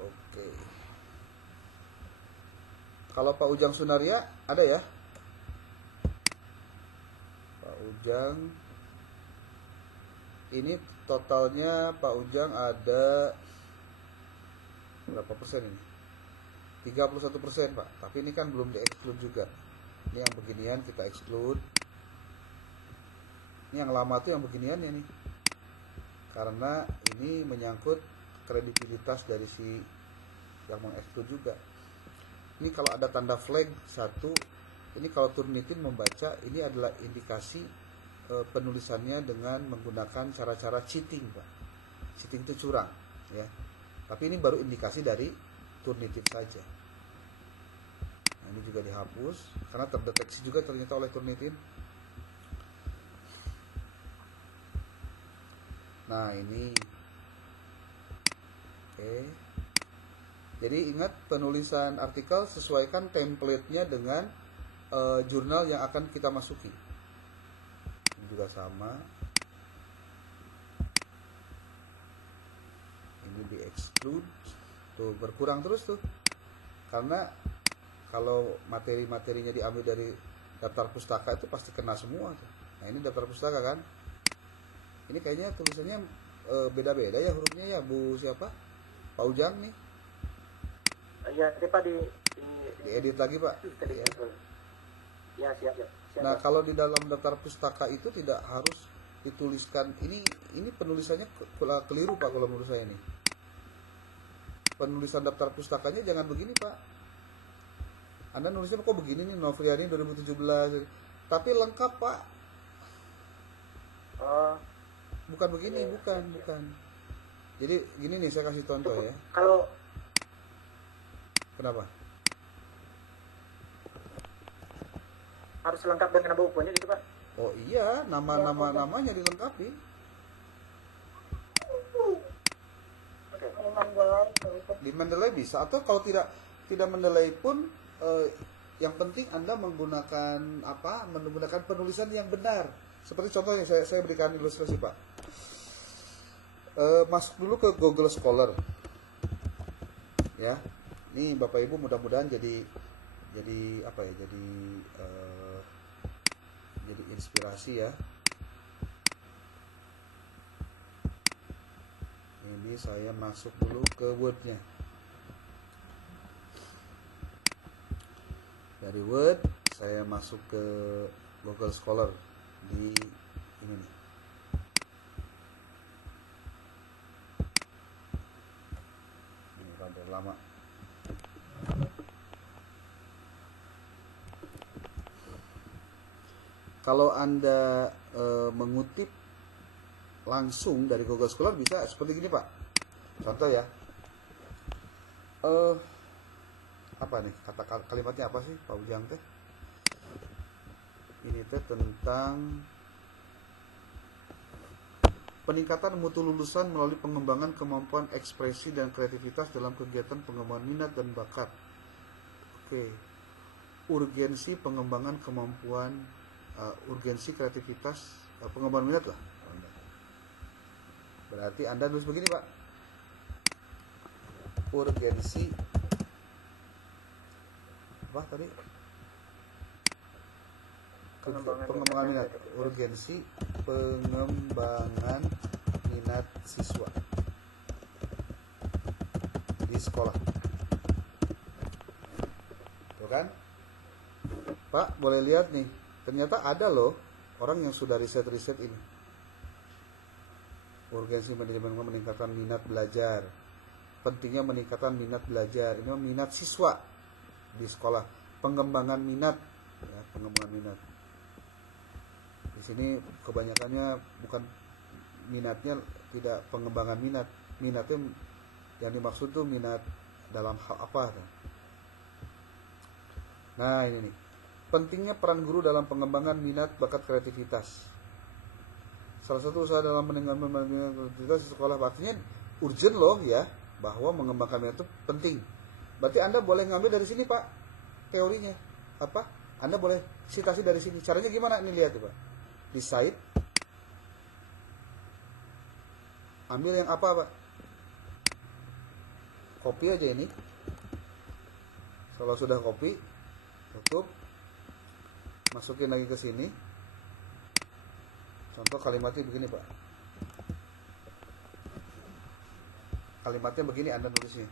Oke. Kalau Pak Ujang Sunaria ada ya? Pak Ujang. Ini totalnya Pak Ujang ada berapa persen ini? 31% Pak, tapi ini kan belum di-exclude juga. Ini yang beginian kita exclude. Ini yang lama tuh yang beginian ya nih. Karena ini menyangkut kredibilitas dari si yang meng-exclude juga. Ini kalau ada tanda flag 1, ini kalau Turnitin membaca, ini adalah indikasi penulisannya dengan menggunakan cara-cara cheating Pak. Cheating itu curang ya. Tapi ini baru indikasi dari Turnitin saja. Nah, ini juga dihapus karena terdeteksi juga ternyata oleh Turnitin. Nah, ini oke. Jadi ingat penulisan artikel sesuaikan template-nya dengan jurnal yang akan kita masuki. Ini juga sama. Ini di exclude. Tuh, berkurang terus tuh. Karena kalau materi-materinya diambil dari daftar pustaka itu pasti kena semua tuh. Nah, ini daftar pustaka kan. Ini kayaknya tulisannya beda-beda ya hurufnya ya Bu siapa? Pak Ujang nih. Ya, Pak Diedit lagi Pak. Ya. Ya, siap. Nah, kalau di dalam daftar pustaka itu tidak harus dituliskan ini penulisannya keliru Pak kalau menurut saya nih. Penulisan daftar pustakanya jangan begini Pak. Anda nulisnya kok begini nih, Novriani 2017. Tapi lengkap Pak. Oh, Bukan begini, bukan. Jadi gini nih saya kasih contoh ya. kalau Kenapa? harus lengkap dengan nama bukunya gitu Pak. Oh iya, namanya dilengkapi. Ini Mendeley gitu. Di Mendeley bisa, atau kalau tidak Mendeley pun Yang penting Anda menggunakan apa? Menggunakan penulisan yang benar. Seperti contoh yang saya berikan ilustrasi, Pak. Masuk dulu ke Google Scholar. Ya. Ini Bapak Ibu mudah-mudahan jadi apa ya? Jadi inspirasi ya. Ini saya masuk dulu ke Word-nya. Dari Word saya masuk ke Google Scholar di ini nih. Ini rada lama. Kalau Anda mengutip langsung dari Google Scholar bisa seperti gini, Pak. Contoh ya. Apa nih kata kalimatnya apa sih Pak Ujang teh? Ini teh tentang peningkatan mutu lulusan melalui pengembangan kemampuan ekspresi dan kreativitas dalam kegiatan pengembangan minat dan bakat. Oke. Urgensi pengembangan kemampuan, urgensi kreativitas, pengembangan minat lah. Berarti Anda tulis begini, Pak. Urgensi apa tadi? Pengembangan minat. Urgensi pengembangan minat siswa di sekolah. Tuh kan? Pak, boleh lihat nih. Ternyata ada loh orang yang sudah riset-riset ini. Urgensi manajemen meningkatkan minat belajar. Pentingnya meningkatkan minat belajar. Ini minat siswa di sekolah. Pengembangan minat, ya, pengembangan minat. Di sini kebanyakannya bukan minatnya, tidak pengembangan minat. Minatnya yang dimaksud tuh minat dalam hal apa? Nah ini nih. Pentingnya peran guru dalam pengembangan minat bakat kreativitas. Salah satu usaha dalam meningkatkan minat kreativitas di sekolah, artinya urgent loh ya, bahwa mengembangkan minat itu penting. Berarti Anda boleh ngambil dari sini, Pak, teorinya. Apa? Anda boleh citasi dari sini. Caranya gimana? Ini lihat tuh, Pak. Di site. Ambil yang apa, Pak? Copy aja ini. Kalau sudah copy, tutup. Masukin lagi ke sini. Contoh kalimatnya begini, Pak. Kalimatnya begini Anda tulisnya.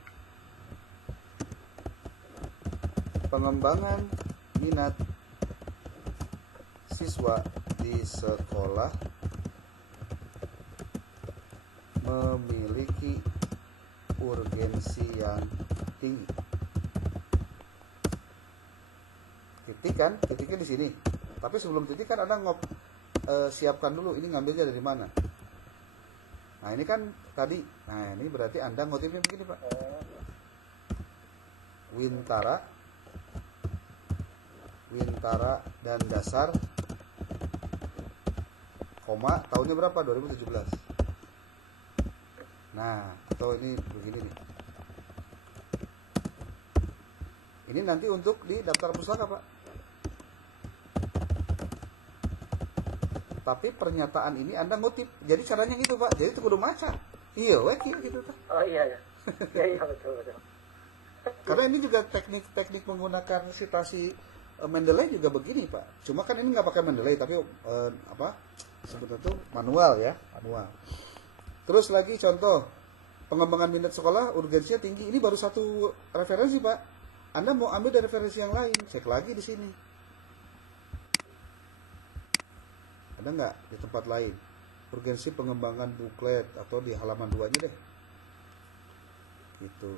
Pengembangan minat siswa di sekolah memiliki urgensi yang tinggi. Titik kan? Titiknya di sini. Tapi sebelum titik kan Anda siapkan dulu ini ngambilnya dari mana. Nah ini kan tadi. Nah ini berarti Anda ngutipnya begini, Pak. Wintara dan dasar, koma, tahunnya berapa? 2017. Nah, atau ini begini nih. Ini nanti untuk di daftar pustaka, Pak. Tapi pernyataan ini Anda ngutip. Jadi caranya gitu, Pak. Jadi itu kudu maca. Iya, weh gitu, Pak. Oh iya ya. Iya betul. Karena ini juga teknik menggunakan citasi Mendeley juga begini, Pak. Cuma kan ini nggak pakai Mendeley, tapi sebetulnya itu manual ya, manual. Terus lagi contoh pengembangan minat sekolah urgensinya tinggi. Ini baru satu referensi, Pak. Anda mau ambil dari referensi yang lain, cek lagi di sini. Ada nggak di tempat lain? Urgensi pengembangan buklet atau di halaman 2-nya deh. Gitu.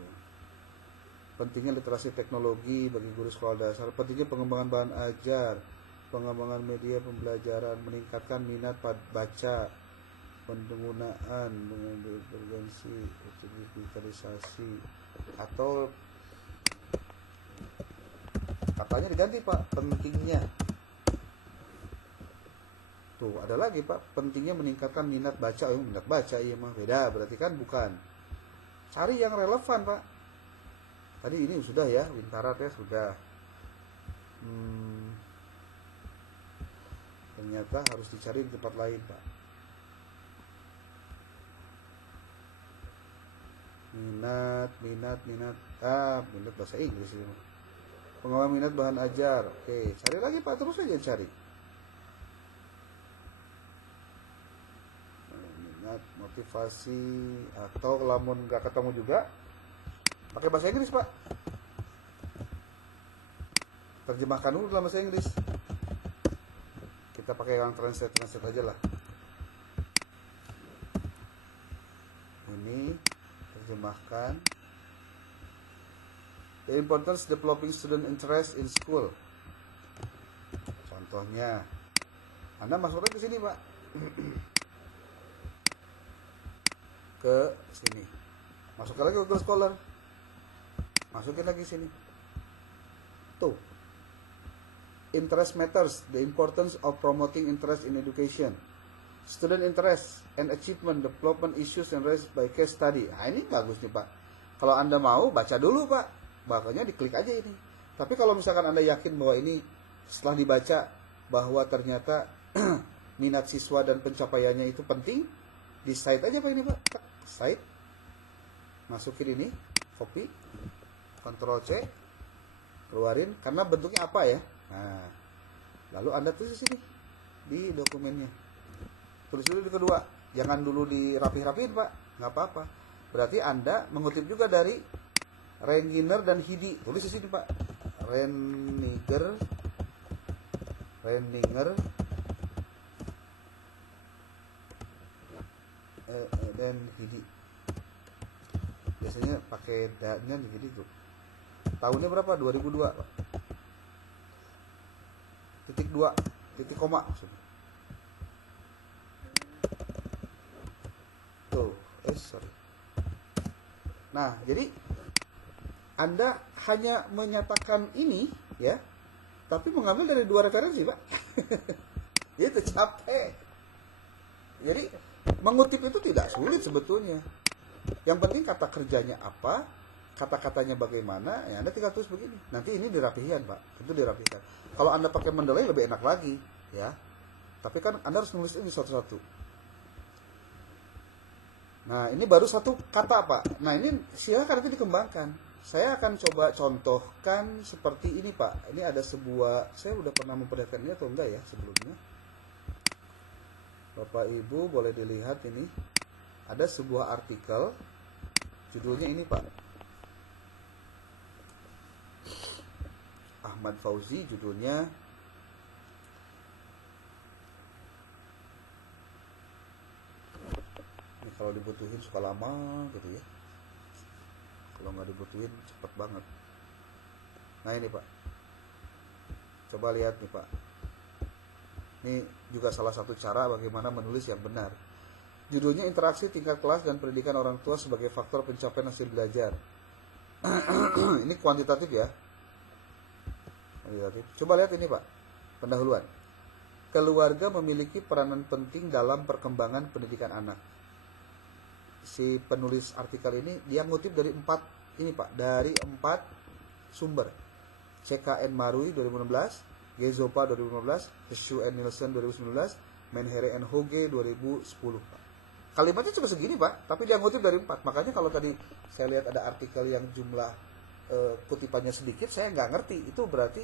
Pentingnya literasi teknologi bagi guru sekolah dasar, pentingnya pengembangan bahan ajar, pengembangan media pembelajaran, meningkatkan minat baca, penggunaan dengan urgensi, digitalisasi, atau katanya diganti, Pak, pentingnya. Tuh, ada lagi, Pak, pentingnya meningkatkan minat baca. Minat baca, iya mah beda, berarti kan bukan. Cari yang relevan, Pak. Tadi ini sudah ya, Wintara teh sudah. Ternyata harus dicari di tempat lain, Pak. Minat. Minat bahasa Inggris ini. Pengawal minat bahan ajar. Oke, cari lagi Pak, terus aja cari. Minat, motivasi, atau lamun nggak ketemu juga, pakai bahasa Inggris Pak. Terjemahkan dulu dalam bahasa Inggris. Kita pakai yang translate aja lah. Ini terjemahkan. The importance developing student interest in school. Contohnya, Anda masukkan ke sini, Pak. Ke sini. Masukkan lagi ke Google Scholar. Masukin lagi sini. Tuh. Interest matters. The importance of promoting interest in education. Student interest and achievement development issues and raised by case study. Nah, ini bagus nih, Pak. Kalau Anda mau, baca dulu, Pak. Makanya diklik aja ini. Tapi kalau misalkan Anda yakin bahwa ini setelah dibaca bahwa ternyata minat siswa dan pencapaiannya itu penting, di site aja Pak ini Pak. Site. Masukin ini, copy, Ctrl C, keluarin karena bentuknya apa ya. Nah, lalu Anda tulis di sini di dokumennya. Tulis dulu di kedua, jangan dulu dirapih-rapihin Pak, nggak apa-apa. Berarti Anda mengutip juga dari Renninger dan Hidi. Tulis di sini Pak. Renninger dan Hidi. Biasanya pakai dan Hidi tuh. Tahunnya berapa? 2002 Pak. Titik 2, titik koma maksudnya. Tuh, sorry. Nah, jadi Anda hanya menyatakan ini ya, tapi mengambil dari 2 referensi Pak. Itu capek. Jadi mengutip itu tidak sulit sebetulnya. Yang penting kata kerjanya apa, kata-katanya bagaimana, ya Anda tinggal tulis begini. Nanti ini dirapikan Pak, itu dirapikan. Kalau Anda pakai Mendeley lebih enak lagi ya. Tapi kan Anda harus nulis ini satu-satu. Nah ini baru satu kata Pak. Nah ini silakan nanti dikembangkan. Saya akan coba contohkan seperti ini Pak. Ini ada sebuah, saya udah pernah memperlihatkan ini atau enggak ya sebelumnya. Bapak Ibu boleh dilihat ini. Ada sebuah artikel, judulnya ini Pak. Ahmad Fauzi judulnya. Ini kalau dibutuhin suka lama gitu ya. Kalau nggak dibutuhin cepet banget. Nah ini Pak, coba lihat nih Pak. Ini juga salah satu cara bagaimana menulis yang benar. Judulnya interaksi tingkat kelas dan pendidikan orang tua sebagai faktor pencapaian hasil belajar. Ini kuantitatif ya. Kuantitatif. Coba lihat ini Pak, pendahuluan. Keluarga memiliki peranan penting dalam perkembangan pendidikan anak. Si penulis artikel ini dia ngutip dari 4 sumber. CKN Marui 2016, Gezopa 2015, Hsu and Nielsen 2019, Menhere and Hoge 2010 Pak. Kalimatnya cuma segini Pak, tapi dia ngutip dari 4. Makanya kalau tadi saya lihat ada artikel yang jumlah kutipannya sedikit, saya nggak ngerti. Itu berarti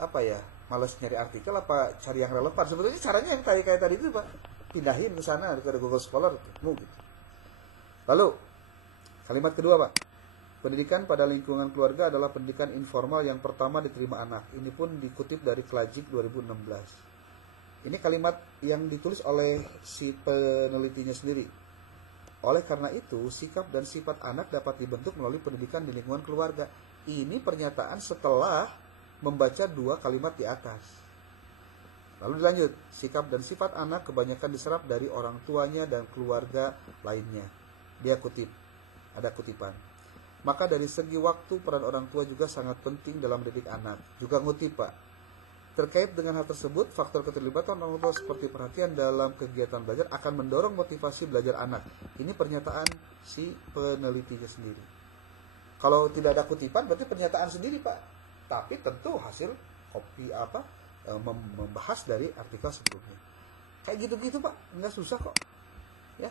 apa ya? Males nyari artikel apa cari yang relevan? Sebetulnya caranya yang kayak tadi itu Pak. Pindahin ke sana ke Google Scholar gitu. Lalu, kalimat kedua Pak. Pendidikan pada lingkungan keluarga adalah pendidikan informal yang pertama diterima anak. Ini pun dikutip dari Klajik 2016. Ini kalimat yang ditulis oleh si penelitinya sendiri. Oleh karena itu, sikap dan sifat anak dapat dibentuk melalui pendidikan di lingkungan keluarga. Ini pernyataan setelah membaca 2 kalimat di atas. Lalu dilanjut, sikap dan sifat anak kebanyakan diserap dari orang tuanya dan keluarga lainnya. Dia kutip, ada kutipan. Maka dari segi waktu, peran orang tua juga sangat penting dalam mendidik anak. Juga ngutip Pak. Terkait dengan hal tersebut, faktor keterlibatan orang tua seperti perhatian dalam kegiatan belajar akan mendorong motivasi belajar anak. Ini pernyataan si penelitinya sendiri. Kalau tidak ada kutipan, berarti pernyataan sendiri Pak. Tapi tentu hasil copy apa membahas dari artikel sebelumnya. Kayak gitu-gitu Pak, nggak susah kok. Ya.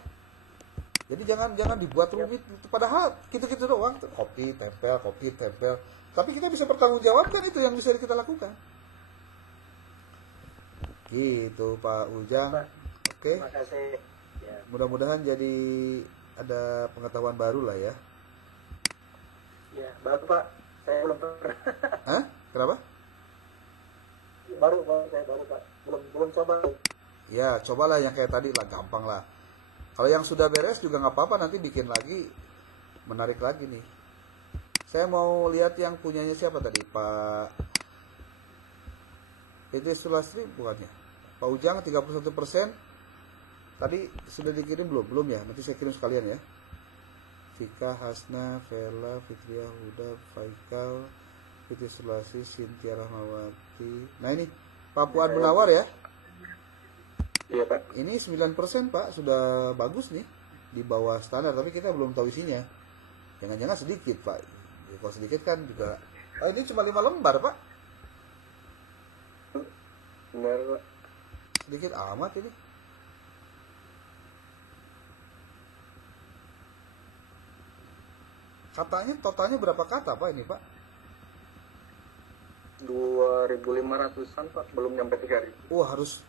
Jadi jangan dibuat rumit. Padahal gitu-gitu doang, copy tempel. Tapi kita bisa bertanggungjawabkan, itu yang bisa kita lakukan. Gitu Pak Ujang. Pak, Oke. terima kasih. Ya. Mudah-mudahan jadi ada pengetahuan baru lah ya. Ya, baru Pak. Saya belum pernah. Hah? Kenapa? baru Pak. Belum coba. Ya, cobalah yang kayak tadi lah, gampang lah. Kalau yang sudah beres juga nggak apa-apa, nanti bikin lagi, menarik lagi nih. Saya mau lihat yang punyanya siapa tadi, Pak PT Sulastri bukannya? Pak Ujang 31%. Tadi sudah dikirim belum? Belum ya? Nanti saya kirim sekalian ya. Vika, Hasna, Vela, Fitria, Huda, Faikal, PT Sulastri, Sintia Rahmawati. Nah ini Pak Fuad Munawar ya. Iya Pak. Ini 9% Pak, sudah bagus nih. Di bawah standar, tapi kita belum tahu isinya. Jangan-jangan sedikit Pak. Ya, kalau sedikit kan juga. Oh, ini cuma 5 lembar Pak. Benar Pak. Sedikit amat ini. Katanya totalnya berapa kata Pak ini Pak? 2.500-an Pak, belum nyampe 3.000. Wah, harus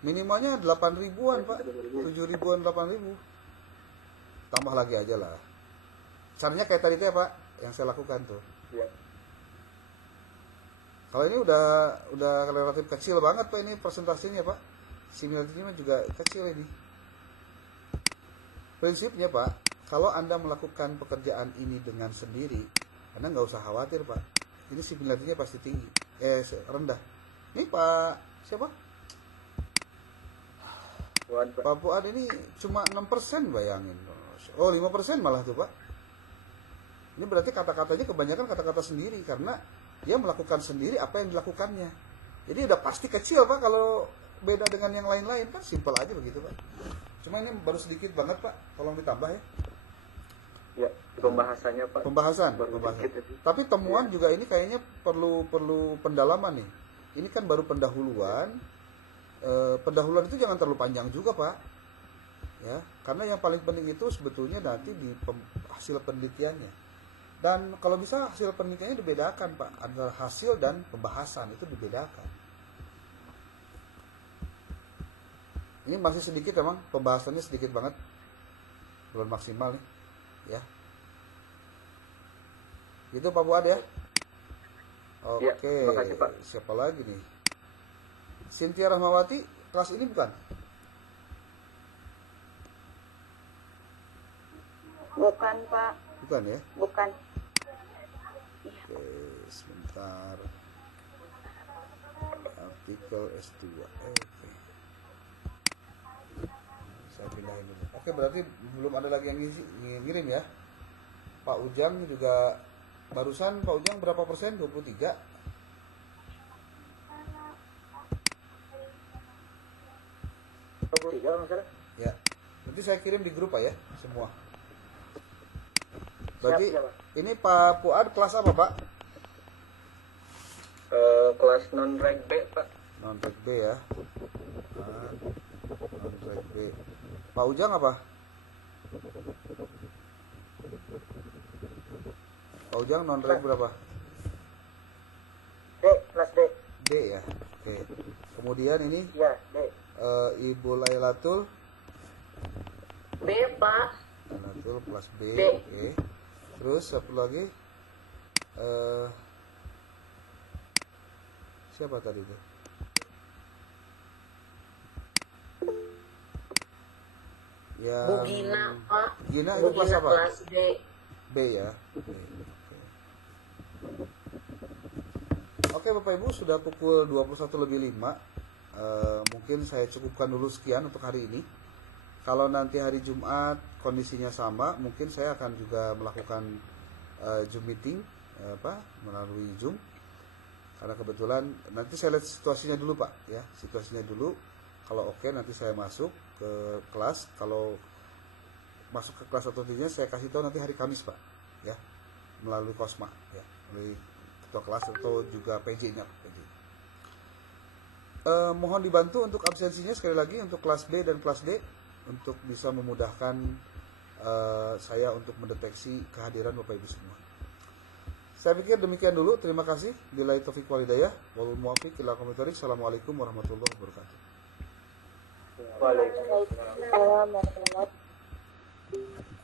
minimalnya 8 ribuan Pak. 7 ribuan, 8 ribu. Tambah lagi aja lah. Caranya kayak tadi ya Pak, yang saya lakukan tuh. Iya. Kalau ini udah relatif kecil banget Pak, ini presentasinya Pak. Similarity-nya juga kecil ini. Prinsipnya Pak, kalau Anda melakukan pekerjaan ini dengan sendiri, Anda nggak usah khawatir Pak. Ini similarity-nya pasti tinggi, rendah. Ini Pak siapa? Pak Fuad ini cuma 6% bayangin. Oh 5% malah tuh Pak. Ini berarti kata-katanya kebanyakan kata-kata sendiri, karena dia melakukan sendiri apa yang dilakukannya. Jadi udah pasti kecil Pak. Kalau beda dengan yang lain-lain kan simpel aja begitu Pak. Cuma ini baru sedikit banget Pak, tolong ditambah ya. Ya, pembahasannya Pak. Pembahasan. Sedikit itu. Tapi temuan juga ini kayaknya perlu pendalaman nih. Ini kan baru pendahuluan. Pendahuluan itu jangan terlalu panjang juga Pak. Ya, karena yang paling penting itu sebetulnya nanti di hasil penelitiannya. Dan kalau bisa hasil penelitiannya dibedakan Pak, antara hasil dan pembahasan itu dibedakan. Ini masih sedikit emang, pembahasannya sedikit banget, belum maksimal nih, ya. Itu Pak Fuad ya. Oke, Ya, terima kasih, Pak. siapa lagi nih? Sintia Rahmawati, kelas ini bukan? Bukan, Pak. Bukan ya? Bukan. Oke, sebentar. Artikel S2. Oke. Saya pindahin dulu. Oke, berarti belum ada lagi yang ngirim ya. Pak Ujang juga barusan Pak Ujang berapa persen? 23. Ya. Nanti saya kirim di grup Pak ya, semua. Berarti Siap, Pak. ini Pak Fuad kelas apa Pak? Kelas non-reg B Pak. Non-reg B ya. Non-reg B. Pak Ujang apa? Pak Ujang non-reg berapa? D, kelas D. D ya. Oke. Kemudian ini Ya, D. Ibu Lailatul B, Pak. Lailatul kelas B. B. Oke. Terus satu lagi siapa tadi tuh? Yang Bu Gina, Pak. Gina Bu itu kelas Gina apa? kelas D. B ya. Oke. Oke Bapak Ibu, sudah pukul 21:05. Mungkin saya cukupkan dulu sekian untuk hari ini. Kalau nanti hari Jumat kondisinya sama, mungkin saya akan juga melakukan Zoom meeting melalui Zoom. Karena kebetulan nanti saya lihat situasinya dulu Pak ya, situasinya dulu. Kalau oke nanti saya masuk ke kelas. Kalau masuk ke kelas atau tidaknya saya kasih tahu nanti hari Kamis Pak ya, melalui Kosma ya, melalui ketua kelas atau juga PJ-nya PJ. Mohon dibantu untuk absensinya sekali lagi untuk kelas B dan kelas D untuk bisa memudahkan saya untuk mendeteksi kehadiran Bapak Ibu semua. Saya pikir demikian dulu. Terima kasih. Billahi taufiq wal hidayah. Wal muwaffiq ila aqwamit thoriq. Assalamualaikum warahmatullahi wabarakatuh. Waalaikumsalam. Waalaikumsalam warahmatullahi wabarakatuh.